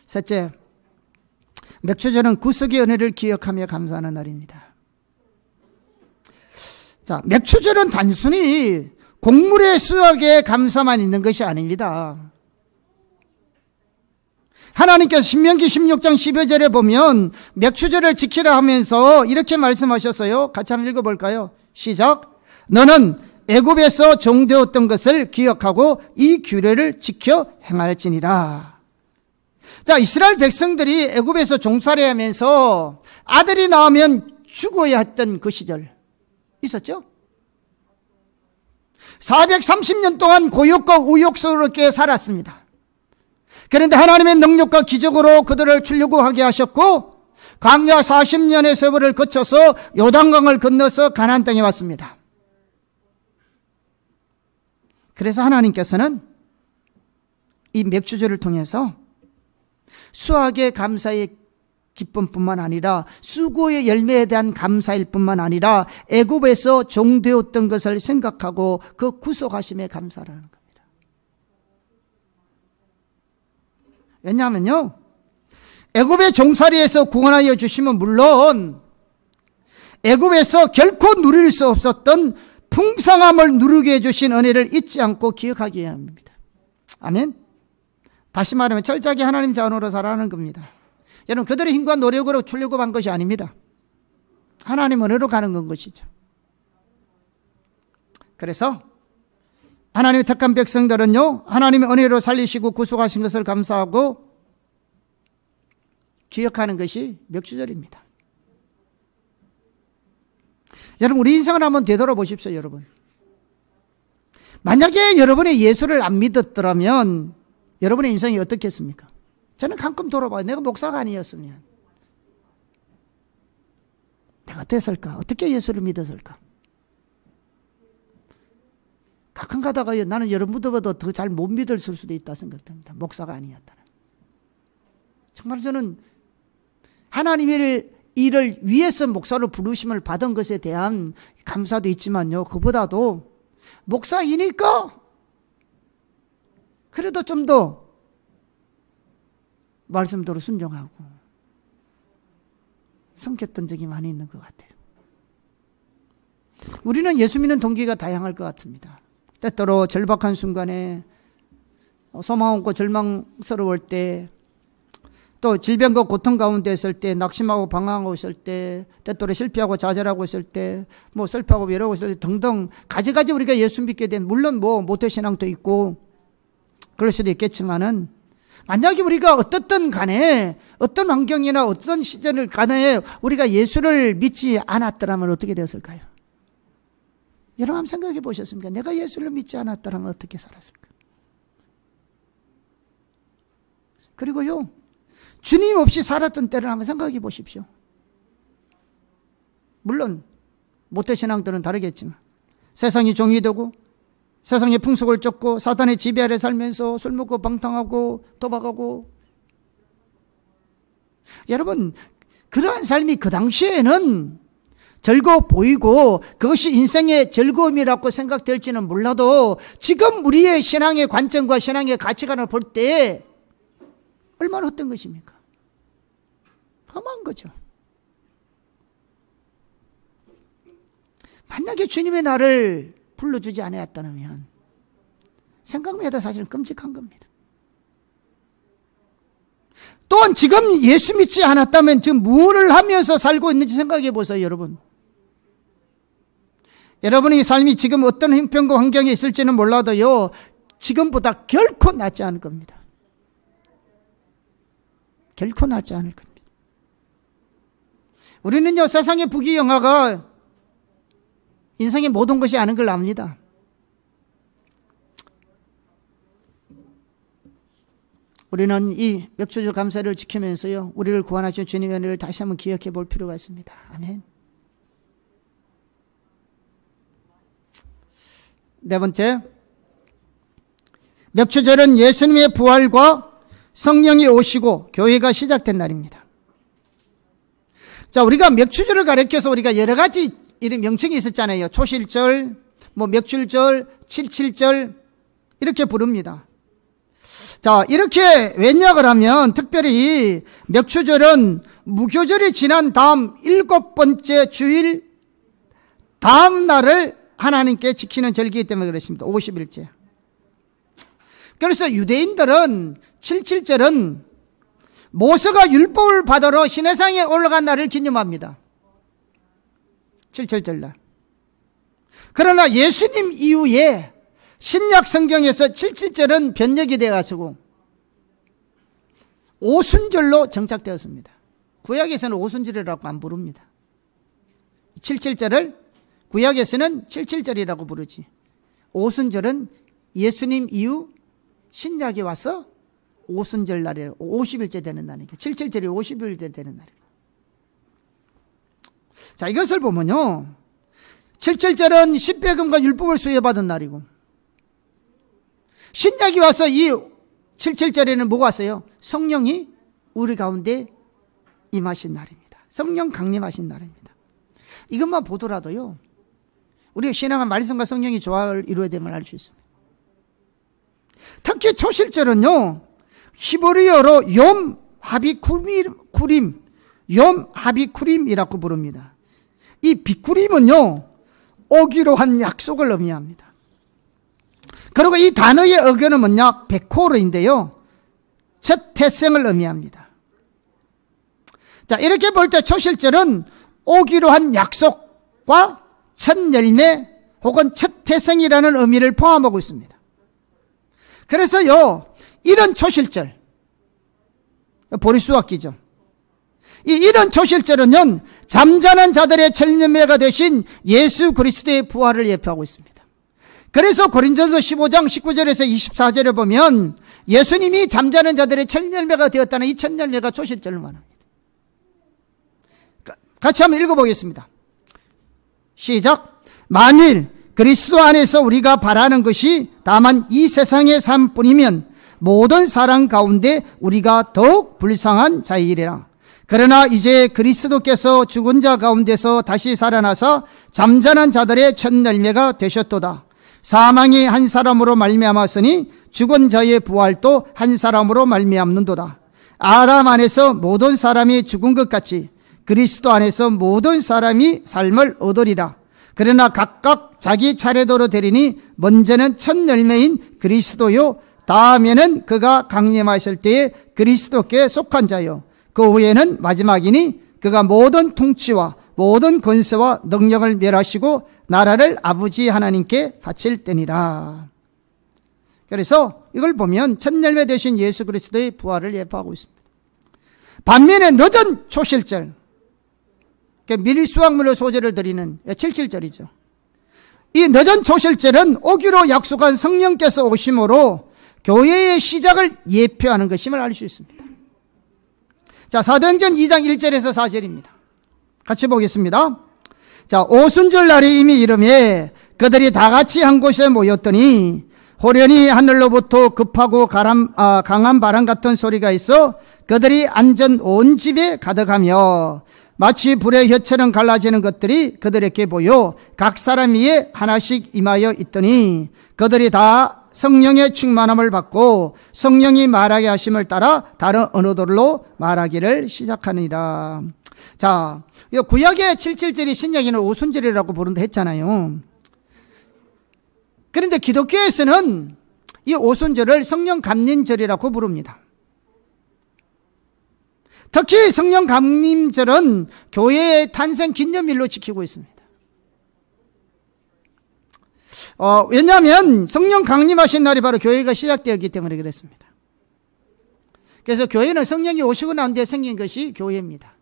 셋째, 맥추절은 구속의 은혜를 기억하며 감사하는 날입니다. 자, 맥추절은 단순히 곡물의 수확에 감사만 있는 것이 아닙니다. 하나님께서 신명기 16장 12절에 보면 맥추절을 지키라 하면서 이렇게 말씀하셨어요. 같이 한번 읽어볼까요? 시작. 너는 애굽에서 종되었던 것을 기억하고 이 규례를 지켜 행할지니라. 자, 이스라엘 백성들이 애굽에서 종살이 하면서 아들이 나오면 죽어야 했던 그 시절 있었죠? 430년 동안 고육과 우욕스럽게 살았습니다. 그런데 하나님의 능력과 기적으로 그들을 출애굽하게 하셨고 광야 40년의 세월을 거쳐서 요단강을 건너서 가나안 땅에 왔습니다. 그래서 하나님께서는 이 맥추절을 통해서 수확의 감사의 기쁨뿐만 아니라 수고의 열매에 대한 감사일 뿐만 아니라 애굽에서 종되었던 것을 생각하고 그 구속하심에 감사라는 겁니다. 왜냐하면요, 애굽의 종살이에서 구원하여 주시면 물론 애굽에서 결코 누릴 수 없었던 풍성함을 누리게 해주신 은혜를 잊지 않고 기억하기 합니다. 아멘. 다시 말하면 철저하게 하나님 자원으로 살아가는 겁니다. 여러분, 그들의 힘과 노력으로 출애굽한 것이 아닙니다. 하나님 은혜로 가는 건 것이죠. 그래서 하나님의 택한 백성들은요, 하나님의 은혜로 살리시고 구속하신 것을 감사하고 기억하는 것이 맥추절입니다. 여러분, 우리 인생을 한번 되돌아보십시오. 여러분, 만약에 여러분이 예수를 안 믿었더라면 여러분의 인생이 어떻겠습니까? 저는 가끔 돌아봐요. 내가 목사가 아니었으면 내가 어땠을까? 어떻게 예수를 믿었을까? 가끔 가다가 나는 여러분보다 더 잘 못 믿을 수도 있다 생각됩니다. 목사가 아니었다는. 정말 저는 하나님의 일을 위해서 목사로 부르심을 받은 것에 대한 감사도 있지만요, 그보다도 목사이니까 그래도 좀 더 말씀대로 순종하고 섬겼던 적이 많이 있는 것 같아요. 우리는 예수 믿는 동기가 다양할 것 같습니다. 때때로 절박한 순간에 소망 없고 절망스러울 때, 또 질병과 고통 가운데 있을 때, 낙심하고 방황하고 있을 때, 때때로 실패하고 좌절하고 있을 때, 뭐 슬퍼하고 외로워 있을 때 등등 가지가지 우리가 예수 믿게 된, 물론 뭐 모태신앙도 있고 그럴 수도 있겠지만은, 만약에 우리가 어떻든 간에 어떤 환경이나 어떤 시절을 간에 우리가 예수를 믿지 않았더라면 어떻게 되었을까요? 여러분 한번 생각해 보셨습니까? 내가 예수를 믿지 않았더라면 어떻게 살았을까? 그리고요, 주님 없이 살았던 때를 한번 생각해 보십시오. 물론 모태신앙들은 다르겠지만 세상이 종이 되고 세상의 풍속을 쫓고 사탄의 지배 아래 살면서 술 먹고 방탕하고 도박하고, 여러분 그러한 삶이 그 당시에는 즐거워 보이고 그것이 인생의 즐거움이라고 생각될지는 몰라도 지금 우리의 신앙의 관점과 신앙의 가치관을 볼 때 얼마나 헛된 것입니까? 험한 거죠. 만약에 주님의 나를 불러주지 않았다면 생각만 해도 사실은 끔찍한 겁니다. 또한 지금 예수 믿지 않았다면 지금 무엇을 하면서 살고 있는지 생각해 보세요. 여러분, 여러분의 삶이 지금 어떤 형편과 환경에 있을지는 몰라도요, 지금보다 결코 낫지 않을 겁니다. 결코 낫지 않을 겁니다. 우리는요, 세상의 부귀영화가 인생의 모든 것이 아닌 걸 압니다. 우리는 이 맥추절 감사를 지키면서요, 우리를 구원하신 주님의 은혜를 다시 한번 기억해 볼 필요가 있습니다. 아멘. 네 번째, 맥추절은 예수님의 부활과 성령이 오시고 교회가 시작된 날입니다. 자, 우리가 맥추절을 가리켜서 우리가 여러 가지 이런 명칭이 있었잖아요. 초실절, 맥출절, 칠칠절 이렇게 부릅니다. 자, 이렇게 왜냐를 하면 특별히 맥추절은 무교절이 지난 다음 7번째 주일 다음 날을 하나님께 지키는 절기이기 때문에 그렇습니다. 50일째. 그래서 유대인들은 칠칠절은 모세가 율법을 받으러 시내산에 올라간 날을 기념합니다. 칠칠절날. 그러나 예수님 이후에 신약 성경에서 칠칠절은 변력이 되어가지고 오순절로 정착되었습니다. 구약에서는 오순절이라고 안 부릅니다. 칠칠절을 구약에서는 칠칠절이라고 부르지. 오순절은 예수님 이후 신약이 와서 오순절 날이에요. 50일째 되는 날이니까. 칠칠절이 50일째 되는 날이에요. 자, 이것을 보면요, 칠칠절은 십배금과 율법을 수여받은 날이고, 신약이 와서 이 칠칠절에는 뭐가 왔어요? 성령이 우리 가운데 임하신 날입니다. 성령 강림하신 날입니다. 이것만 보더라도요, 우리가 신앙은 말씀과 성령이 조화를 이루어야 됨을 알 수 있습니다. 특히 초실절은요, 히브리어로 욤 하비쿠림, 욤 하비쿠림이라고 부릅니다. 이 비쿠림은요, 오기로 한 약속을 의미합니다. 그리고 이 단어의 어견은 뭐냐? 베코르인데요, 첫 태생을 의미합니다. 자, 이렇게 볼 때 초실절은 오기로 한 약속과 첫 열매 혹은 첫 태생이라는 의미를 포함하고 있습니다. 그래서요, 이런 초실절, 보리수확기죠. 이런 초실절은요, 잠자는 자들의 첫 열매가 되신 예수 그리스도의 부활을 예표하고 있습니다. 그래서 고린전서 15장 19절에서 24절에 보면 예수님이 잠자는 자들의 첫 열매가 되었다는 이 첫 열매가 초실절을 말합니다. 같이 한번 읽어보겠습니다. 시작. 만일 그리스도 안에서 우리가 바라는 것이 다만 이 세상의 삶뿐이면 모든 사람 가운데 우리가 더욱 불쌍한 자이리라. 그러나 이제 그리스도께서 죽은 자 가운데서 다시 살아나서 잠자는 자들의 첫 열매가 되셨도다. 사망이 한 사람으로 말미암았으니 죽은 자의 부활도 한 사람으로 말미암는도다. 아담 안에서 모든 사람이 죽은 것 같이 그리스도 안에서 모든 사람이 삶을 얻으리라. 그러나 각각 자기 차례대로 되리니 먼저는 첫 열매인 그리스도요, 다음에는 그가 강림하실 때에 그리스도께 속한 자요, 그 후에는 마지막이니 그가 모든 통치와 모든 권세와 능력을 멸하시고 나라를 아버지 하나님께 바칠 때니라. 그래서 이걸 보면 첫 열매 되신 예수 그리스도의 부활을 예표하고 있습니다. 반면에 늦은 초실절, 미리 수확물로 소재를 드리는 칠칠절이죠. 이 늦은 초실절은 오기로 약속한 성령께서 오심으로 교회의 시작을 예표하는 것임을 알 수 있습니다. 자, 사도행전 2장 1절에서 4절입니다. 같이 보겠습니다. 자, 오순절 날이 이미 이름에 그들이 다 같이 한 곳에 모였더니 호련히 하늘로부터 급하고 강한 바람 같은 소리가 있어 그들이 앉은 온 집에 가득하며 마치 불의 혀처럼 갈라지는 것들이 그들에게 보여 각 사람 위에 하나씩 임하여 있더니 그들이 다 성령의 충만함을 받고 성령이 말하게 하심을 따라 다른 언어들로 말하기를 시작하니라. 자, 구약의 칠칠절이 신약에는 오순절이라고 부른다 했잖아요. 그런데 기독교에서는 이 오순절을 성령 감림절이라고 부릅니다. 특히 성령 감림절은 교회의 탄생 기념일로 지키고 있습니다. 왜냐하면 성령 강림하신 날이 바로 교회가 시작되었기 때문에 그랬습니다. 그래서 교회는 성령이 오시고 난 뒤에 생긴 것이 교회입니다.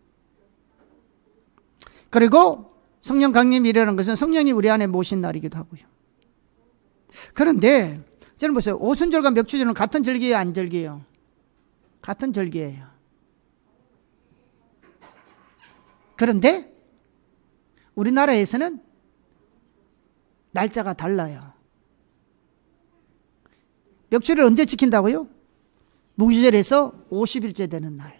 그리고 성령 강림이라는 것은 성령이 우리 안에 모신 날이기도 하고요. 그런데 저는 보세요. 오순절과 맥추절은 같은 절기예요, 안 절기예요? 같은 절기예요. 그런데 우리나라에서는 날짜가 달라요. 맥주를 언제 지킨다고요? 무교절에서 50일째 되는 날.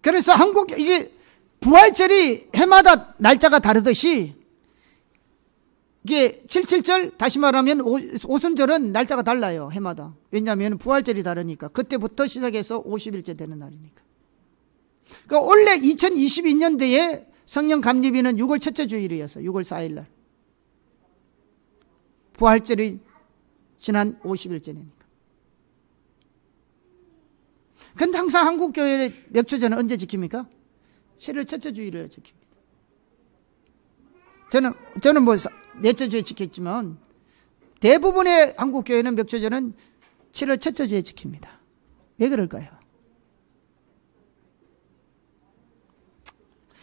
그래서 이게 부활절이 해마다 날짜가 다르듯이 이게 7.7절, 다시 말하면 오순절은 날짜가 달라요, 해마다. 왜냐하면 부활절이 다르니까. 그때부터 시작해서 50일째 되는 날이니까. 그러니까 원래 2022년도에 성령 감리비는 6월 첫째 주일이었어요. 6월 4일 날. 부활절이 지난 50일째니까. 근데 항상 한국교회의 맥주절은 언제 지킵니까? 7월 첫째 주일을 지킵니다. 저는 뭐 넷째 주에 지켰지만 대부분의 한국교회는 맥주절은 7월 첫째 주에 지킵니다. 왜 그럴까요?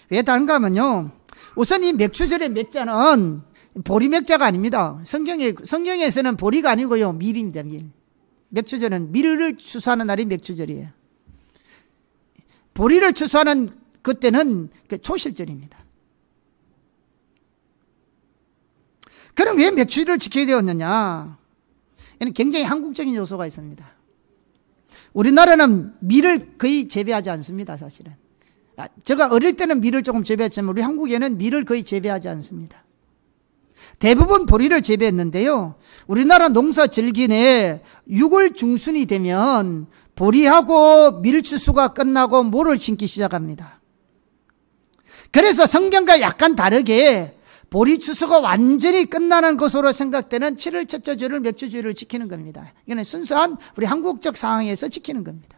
왜 다른가 하면요, 우선 이 맥주절의 맥자는 보리 맥자가 아닙니다. 성경에서는 보리가 아니고요, 밀입니다. 밀. 맥주절은 밀을 추수하는 날이 맥주절이에요. 보리를 추수하는 그때는 초실절입니다. 그럼 왜 맥주를 지켜야 되었느냐? 이는 굉장히 한국적인 요소가 있습니다. 우리나라는 밀을 거의 재배하지 않습니다, 사실은. 제가 어릴 때는 밀을 조금 재배했지만 우리 한국에는 밀을 거의 재배하지 않습니다. 대부분 보리를 재배했는데요, 우리나라 농사 절기 내에 6월 중순이 되면 보리하고 밀 추수가 끝나고 모를 심기 시작합니다. 그래서 성경과 약간 다르게 보리 추수가 완전히 끝나는 것으로 생각되는 7월 첫째 주를 맥주주의를 지키는 겁니다. 이거는 순수한 우리 한국적 상황에서 지키는 겁니다.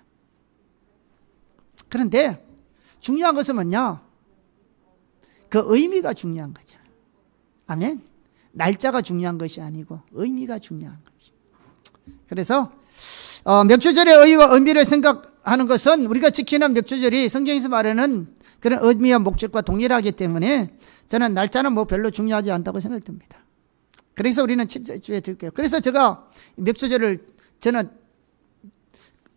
그런데 중요한 것은 뭐냐? 그 의미가 중요한 거죠. 아멘. 날짜가 중요한 것이 아니고 의미가 중요한 것이죠. 그래서 맥주절의 의미를 생각하는 것은 우리가 지키는 맥주절이 성경에서 말하는 그런 의미와 목적과 동일하기 때문에 저는 날짜는 뭐 별로 중요하지 않다고 생각됩니다. 그래서 우리는 7주에 드릴게요. 그래서 제가 맥주절을 저는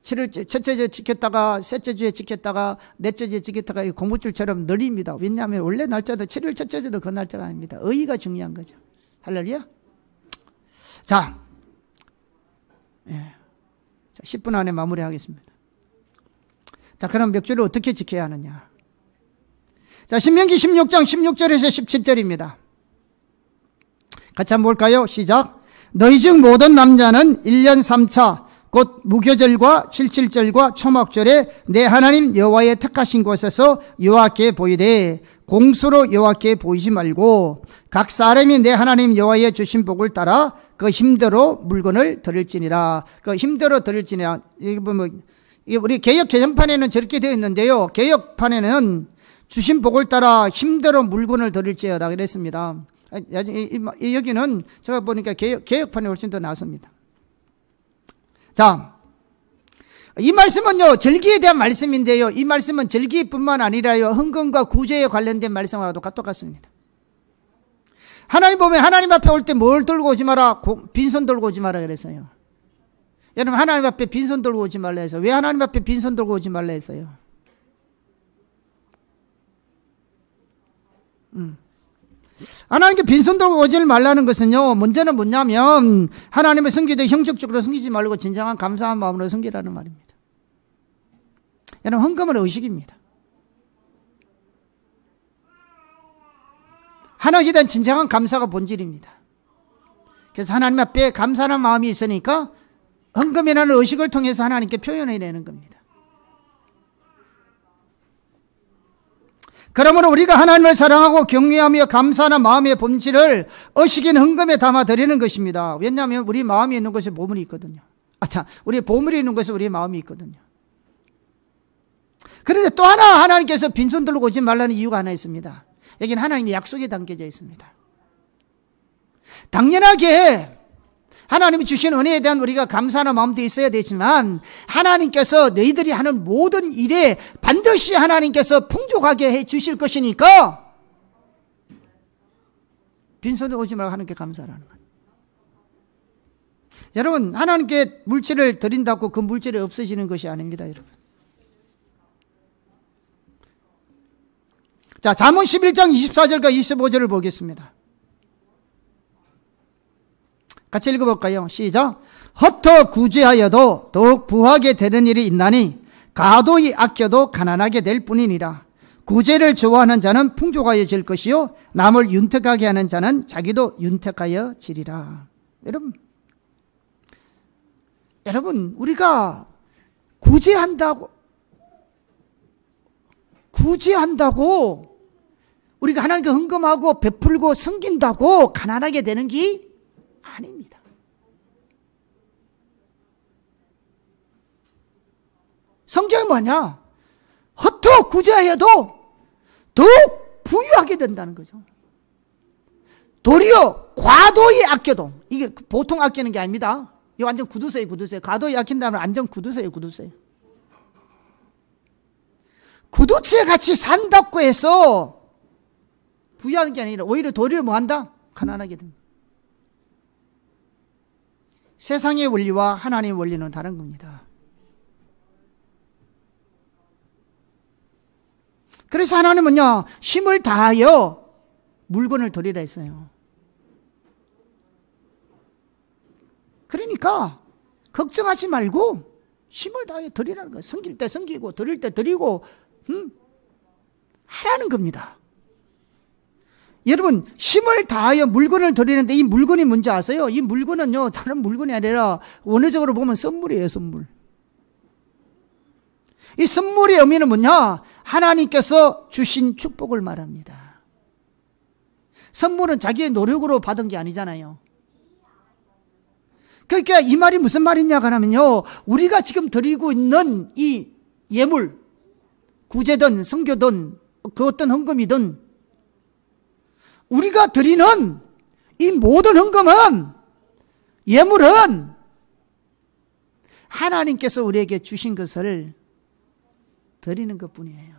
7월 첫째 주에 지켰다가 셋째 주에 지켰다가 넷째 주에 지켰다가 고무줄처럼 늘립니다. 왜냐하면 원래 날짜도 7월 첫째 주도 그 날짜가 아닙니다. 의의가 중요한 거죠. 할렐루야. 자, 10분 안에 마무리하겠습니다. 자, 그럼 맥주를 어떻게 지켜야 하느냐? 자, 신명기 16장 16절에서 17절입니다. 같이 한번 볼까요? 시작. 너희 중 모든 남자는 1년 3차 곧 무교절과 7.7절과 초막절에 내 하나님 여호와의 택하신 곳에서 여호와께 보이되 공수로 여호와께 보이지 말고 각 사람이 내 하나님 여호와의 주신 복을 따라 그 힘대로 물건을 드릴지니라. 그 힘대로 드릴지니라. 이게 보면 이게 우리 개역 개정판에는 저렇게 되어 있는데요, 개역판에는 주신 복을 따라 힘대로 물건을 드릴지어다 그랬습니다. 여기는 제가 보니까 개역판이 훨씬 더 나았습니다. 자, 이 말씀은요, 절기에 대한 말씀인데요, 이 말씀은 절기뿐만 아니라요, 헌금과 구제에 관련된 말씀과도 똑같습니다. 하나님 보면 하나님 앞에 올 때 뭘 들고 오지 마라? 빈손 들고 오지 마라 그랬어요. 여러분, 하나님 앞에 빈손 들고 오지 말라 해서 왜 하나님 앞에 빈손 들고 오지 말라 했어요? 하나님께 빈손 들고 오지 말라는 것은요, 먼저는 뭐냐면 하나님을 섬기되 형식적으로 섬기지 말고 진정한 감사한 마음으로 섬기라는 말입니다. 여러분, 헌금은 의식입니다. 하나님에 대한 진정한 감사가 본질입니다. 그래서 하나님 앞에 감사하는 마음이 있으니까 헌금이라는 의식을 통해서 하나님께 표현해내는 겁니다. 그러므로 우리가 하나님을 사랑하고 경외하며 감사하는 마음의 본질을 의식인 헌금에 담아 드리는 것입니다. 왜냐하면 우리 마음이 있는 것에 보물이 있거든요. 우리 보물이 있는 것에 우리의 마음이 있거든요. 그런데 또 하나 하나님께서 빈손 들고 오지 말라는 이유가 하나 있습니다. 여기는 하나님의 약속이 담겨져 있습니다. 당연하게 하나님이 주신 은혜에 대한 우리가 감사하는 마음도 있어야 되지만 하나님께서 너희들이 하는 모든 일에 반드시 하나님께서 풍족하게 해 주실 것이니까 빈손으로 오지 말고 하나님께 감사하라는 거예요. 여러분, 하나님께 물질을 드린다고 그 물질이 없어지는 것이 아닙니다, 여러분. 자, 잠언 11장 24절과 25절을 보겠습니다. 같이 읽어볼까요? 시작. 헛터 구제하여도 더욱 부하게 되는 일이 있나니 가도히 아껴도 가난하게 될 뿐이니라. 구제를 좋아하는 자는 풍족하여질 것이요 남을 윤택하게 하는 자는 자기도 윤택하여지리라. 여러분 우리가 구제한다고 우리가 하나님께 헌금하고 베풀고 섬긴다고 가난하게 되는 게 아닙니다. 성경이 뭐냐? 헛되어 구제하여도 더욱 부유하게 된다는 거죠. 도리어 과도히 아껴도, 이게 보통 아끼는 게 아닙니다. 이거 완전 구두쇠예요. 과도히 아낀다면 완전 구두쇠예요. 구두쇠 같이 산다고 해서 부유하는 게 아니라 오히려 도리어 뭐한다? 가난하게 됩니다. 세상의 원리와 하나님의 원리는 다른 겁니다. 그래서 하나님은요, 힘을 다하여 물건을 드리라 했어요. 그러니까 걱정하지 말고 힘을 다하여 드리라는 거예요. 섬길 때 섬기고 드릴 때 드리고 하라는 겁니다. 여러분 힘을 다하여 물건을 드리는데 이 물건이 뭔지 아세요? 이 물건은요 다른 물건이 아니라 원어적으로 보면 선물이에요. 선물. 이 선물의 의미는 뭐냐? 하나님께서 주신 축복을 말합니다. 선물은 자기의 노력으로 받은 게 아니잖아요. 그러니까 이 말이 무슨 말이냐 하면요, 우리가 지금 드리고 있는 이 예물, 구제든 선교든 그 어떤 헌금이든 우리가 드리는 이 모든 헌금은, 예물은 하나님께서 우리에게 주신 것을 드리는 것뿐이에요.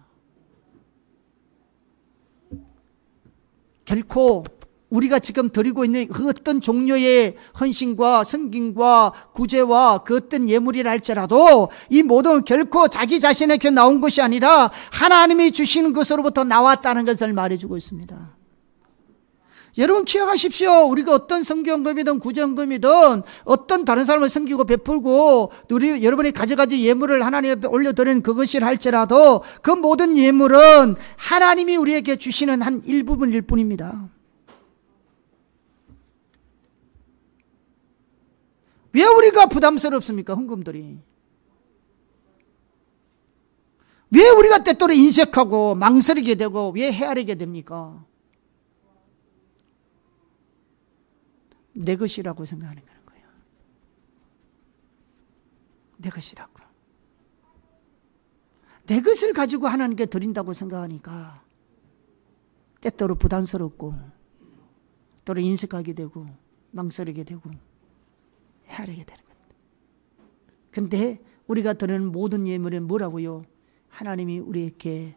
결코 우리가 지금 드리고 있는 그 어떤 종류의 헌신과 섬김과 구제와 그 어떤 예물이라 할지라도 이 모든 결코 자기 자신에게 나온 것이 아니라 하나님이 주시는 것으로부터 나왔다는 것을 말해주고 있습니다. 여러분 기억하십시오. 우리가 어떤 선교헌금이든 구제헌금이든 어떤 다른 사람을 섬기고 베풀고 여러분이 가져가지 예물을 하나님 앞에 올려드리는 그것이라 할지라도 그 모든 예물은 하나님이 우리에게 주시는 한 일부분일 뿐입니다. 왜 우리가 부담스럽습니까? 헌금들이. 왜 우리가 때때로 인색하고 망설이게 되고 왜 헤아리게 됩니까? 내 것이라고 생각하는 거예요. 내 것이라고. 내 것을 가지고 하나님께 드린다고 생각하니까 때때로 부담스럽고 때로 인색하게 되고 망설이게 되고 헤아리게 되는 겁니다. 근데 우리가 드리는 모든 예물은 뭐라고요? 하나님이 우리에게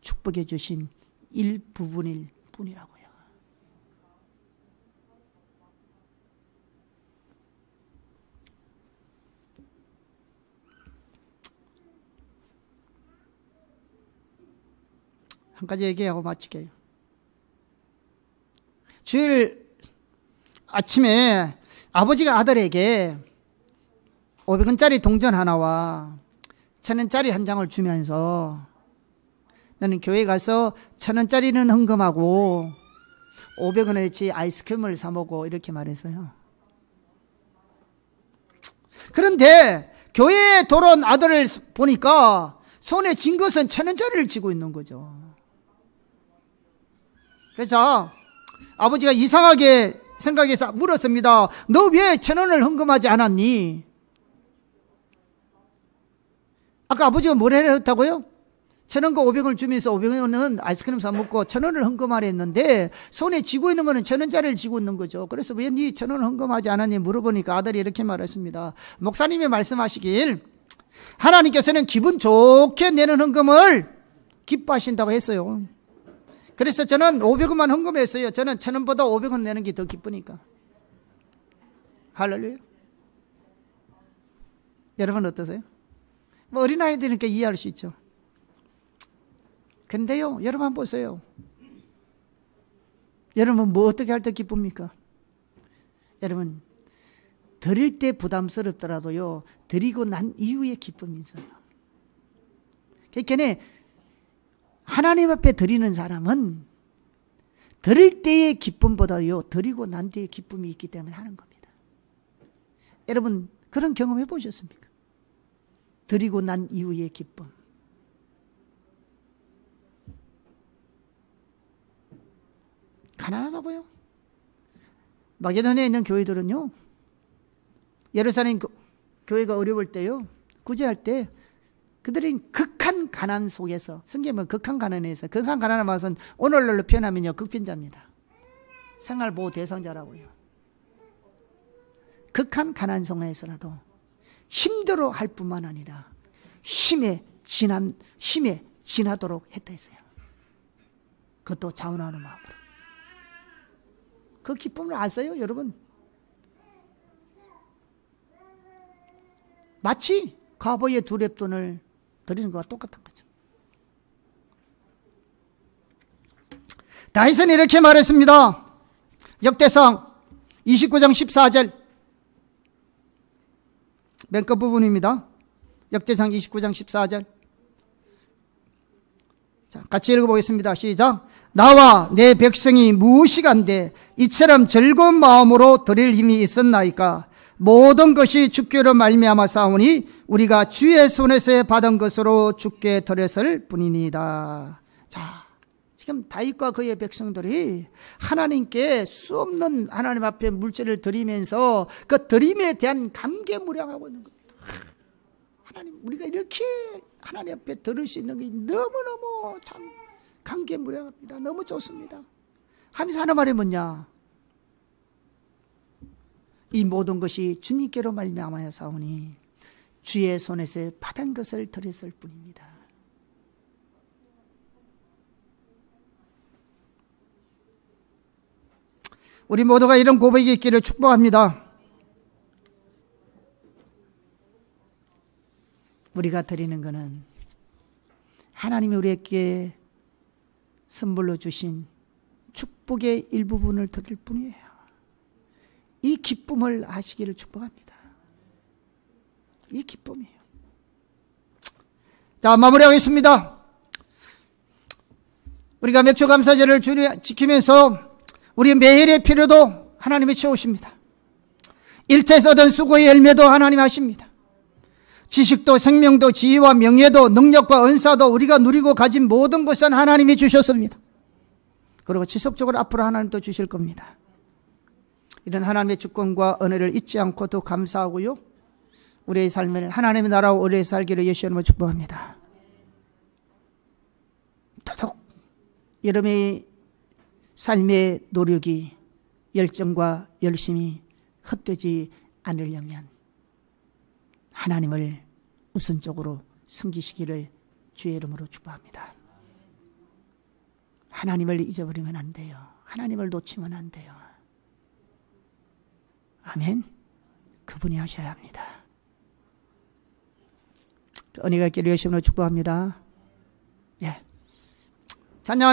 축복해 주신 일부분일 뿐이라고요. 한 가지 얘기하고 마칠게요. 주일 아침에 아버지가 아들에게 500원짜리 동전 하나와 1000원짜리 한 장을 주면서 너는 교회 가서 1000원짜리는 헌금하고 500원어치 아이스크림을 사 먹어, 이렇게 말했어요. 그런데 교회에 돌아온 아들을 보니까 손에 쥔 것은 1000원짜리를 쥐고 있는 거죠. 그래서 아버지가 이상하게 생각해서 물었습니다. 너 왜 1000원을 헌금하지 않았니? 아까 아버지가 뭐라 했다고요? 1000원과 500원을 주면서 500원은 아이스크림 사 먹고 1000원을 헌금하려 했는데 손에 쥐고 있는 거는 1000원짜리를 쥐고 있는 거죠. 그래서 왜 네 1000원을 헌금하지 않았니? 물어보니까 아들이 이렇게 말했습니다. 목사님이 말씀하시길 하나님께서는 기분 좋게 내는 헌금을 기뻐하신다고 했어요. 그래서 저는 500원만 헌금했어요. 저는 1000원보다 500원 내는 게 더 기쁘니까. 할렐루야. 여러분 어떠세요? 뭐 어린아이들이니까 이해할 수 있죠. 근데요, 여러분 한번 보세요. 여러분 뭐 어떻게 할 때 기쁩니까? 여러분 드릴 때 부담스럽더라도요, 드리고 난 이후에 기쁨이 있어요. 그러니까 하나님 앞에 드리는 사람은 드릴 때의 기쁨보다요, 드리고 난 뒤에 기쁨이 있기 때문에 하는 겁니다. 여러분 그런 경험 해보셨습니까? 드리고 난 이후의 기쁨. 가난하다고요? 마게도냐에 있는 교회들은요, 예루살렘 교회가 어려울 때요, 구제할 때 그들이 극한 가난 속에서, 성경은 극한 가난에서, 극한 가난을 말해서 오늘날로 표현하면요, 극빈자입니다. 생활보호 대상자라고요. 극한 가난 속에서라도 힘들어 할 뿐만 아니라 힘에 지나도록 했다 했어요. 그것도 자원하는 마음으로. 그 기쁨을 아세요, 여러분? 마치 과거의 두 렙돈을 드리는 것과 똑같은 거죠. 다윗은 이렇게 말했습니다. 역대상 29장 14절, 맨 끝 부분입니다. 역대상 29장 14절. 자, 같이 읽어보겠습니다. 시작. 나와 내 백성이 무엇이간데 이처럼 즐거운 마음으로 드릴 힘이 있었나이까? 모든 것이 주께로 말미암아 싸우니 우리가 주의 손에서 받은 것으로 주께 드렸을 뿐이니이다. 자, 지금 다윗과 그의 백성들이 하나님께 수없는 하나님 앞에 물질을 드리면서 그 드림에 대한 감개무량하고 있는 겁니다. 하나님, 우리가 이렇게 하나님 앞에 드릴 수 있는 게 너무너무 참 감개무량합니다. 너무 좋습니다. 하면서 하는 말이 뭐냐? 이 모든 것이 주님께로 말미암아 싸우니 주의 손에서 받은 것을 드렸을 뿐입니다. 우리 모두가 이런 고백이 있기를 축복합니다. 우리가 드리는 것은 하나님이 우리에게 선물로 주신 축복의 일부분을 드릴 뿐이에요. 이 기쁨을 아시기를 축복합니다. 이 기쁨이에요. 자, 마무리하겠습니다. 우리가 맥주 감사제를 지키면서 우리 매일의 필요도 하나님이 채우십니다. 일터에서 얻은 수고의 열매도 하나님이 하십니다. 지식도 생명도 지위와 명예도 능력과 은사도 우리가 누리고 가진 모든 것은 하나님이 주셨습니다. 그리고 지속적으로 앞으로 하나님도 주실 겁니다. 이런 하나님의 주권과 은혜를 잊지 않고 더 감사하고요, 우리의 삶을 하나님의 나라와 오래 살기를 예수 이름으로 축복합니다. 더더욱 여러분의 삶의 노력이, 열정과 열심이 헛되지 않으려면 하나님을 우선적으로 섬기시기를 주의 이름으로 축복합니다. 하나님을 잊어버리면 안 돼요. 하나님을 놓치면 안 돼요. 아멘. 그분이 하셔야 합니다. 은혜가 있기를 예수 이름으로 축복합니다. 예. 찬양.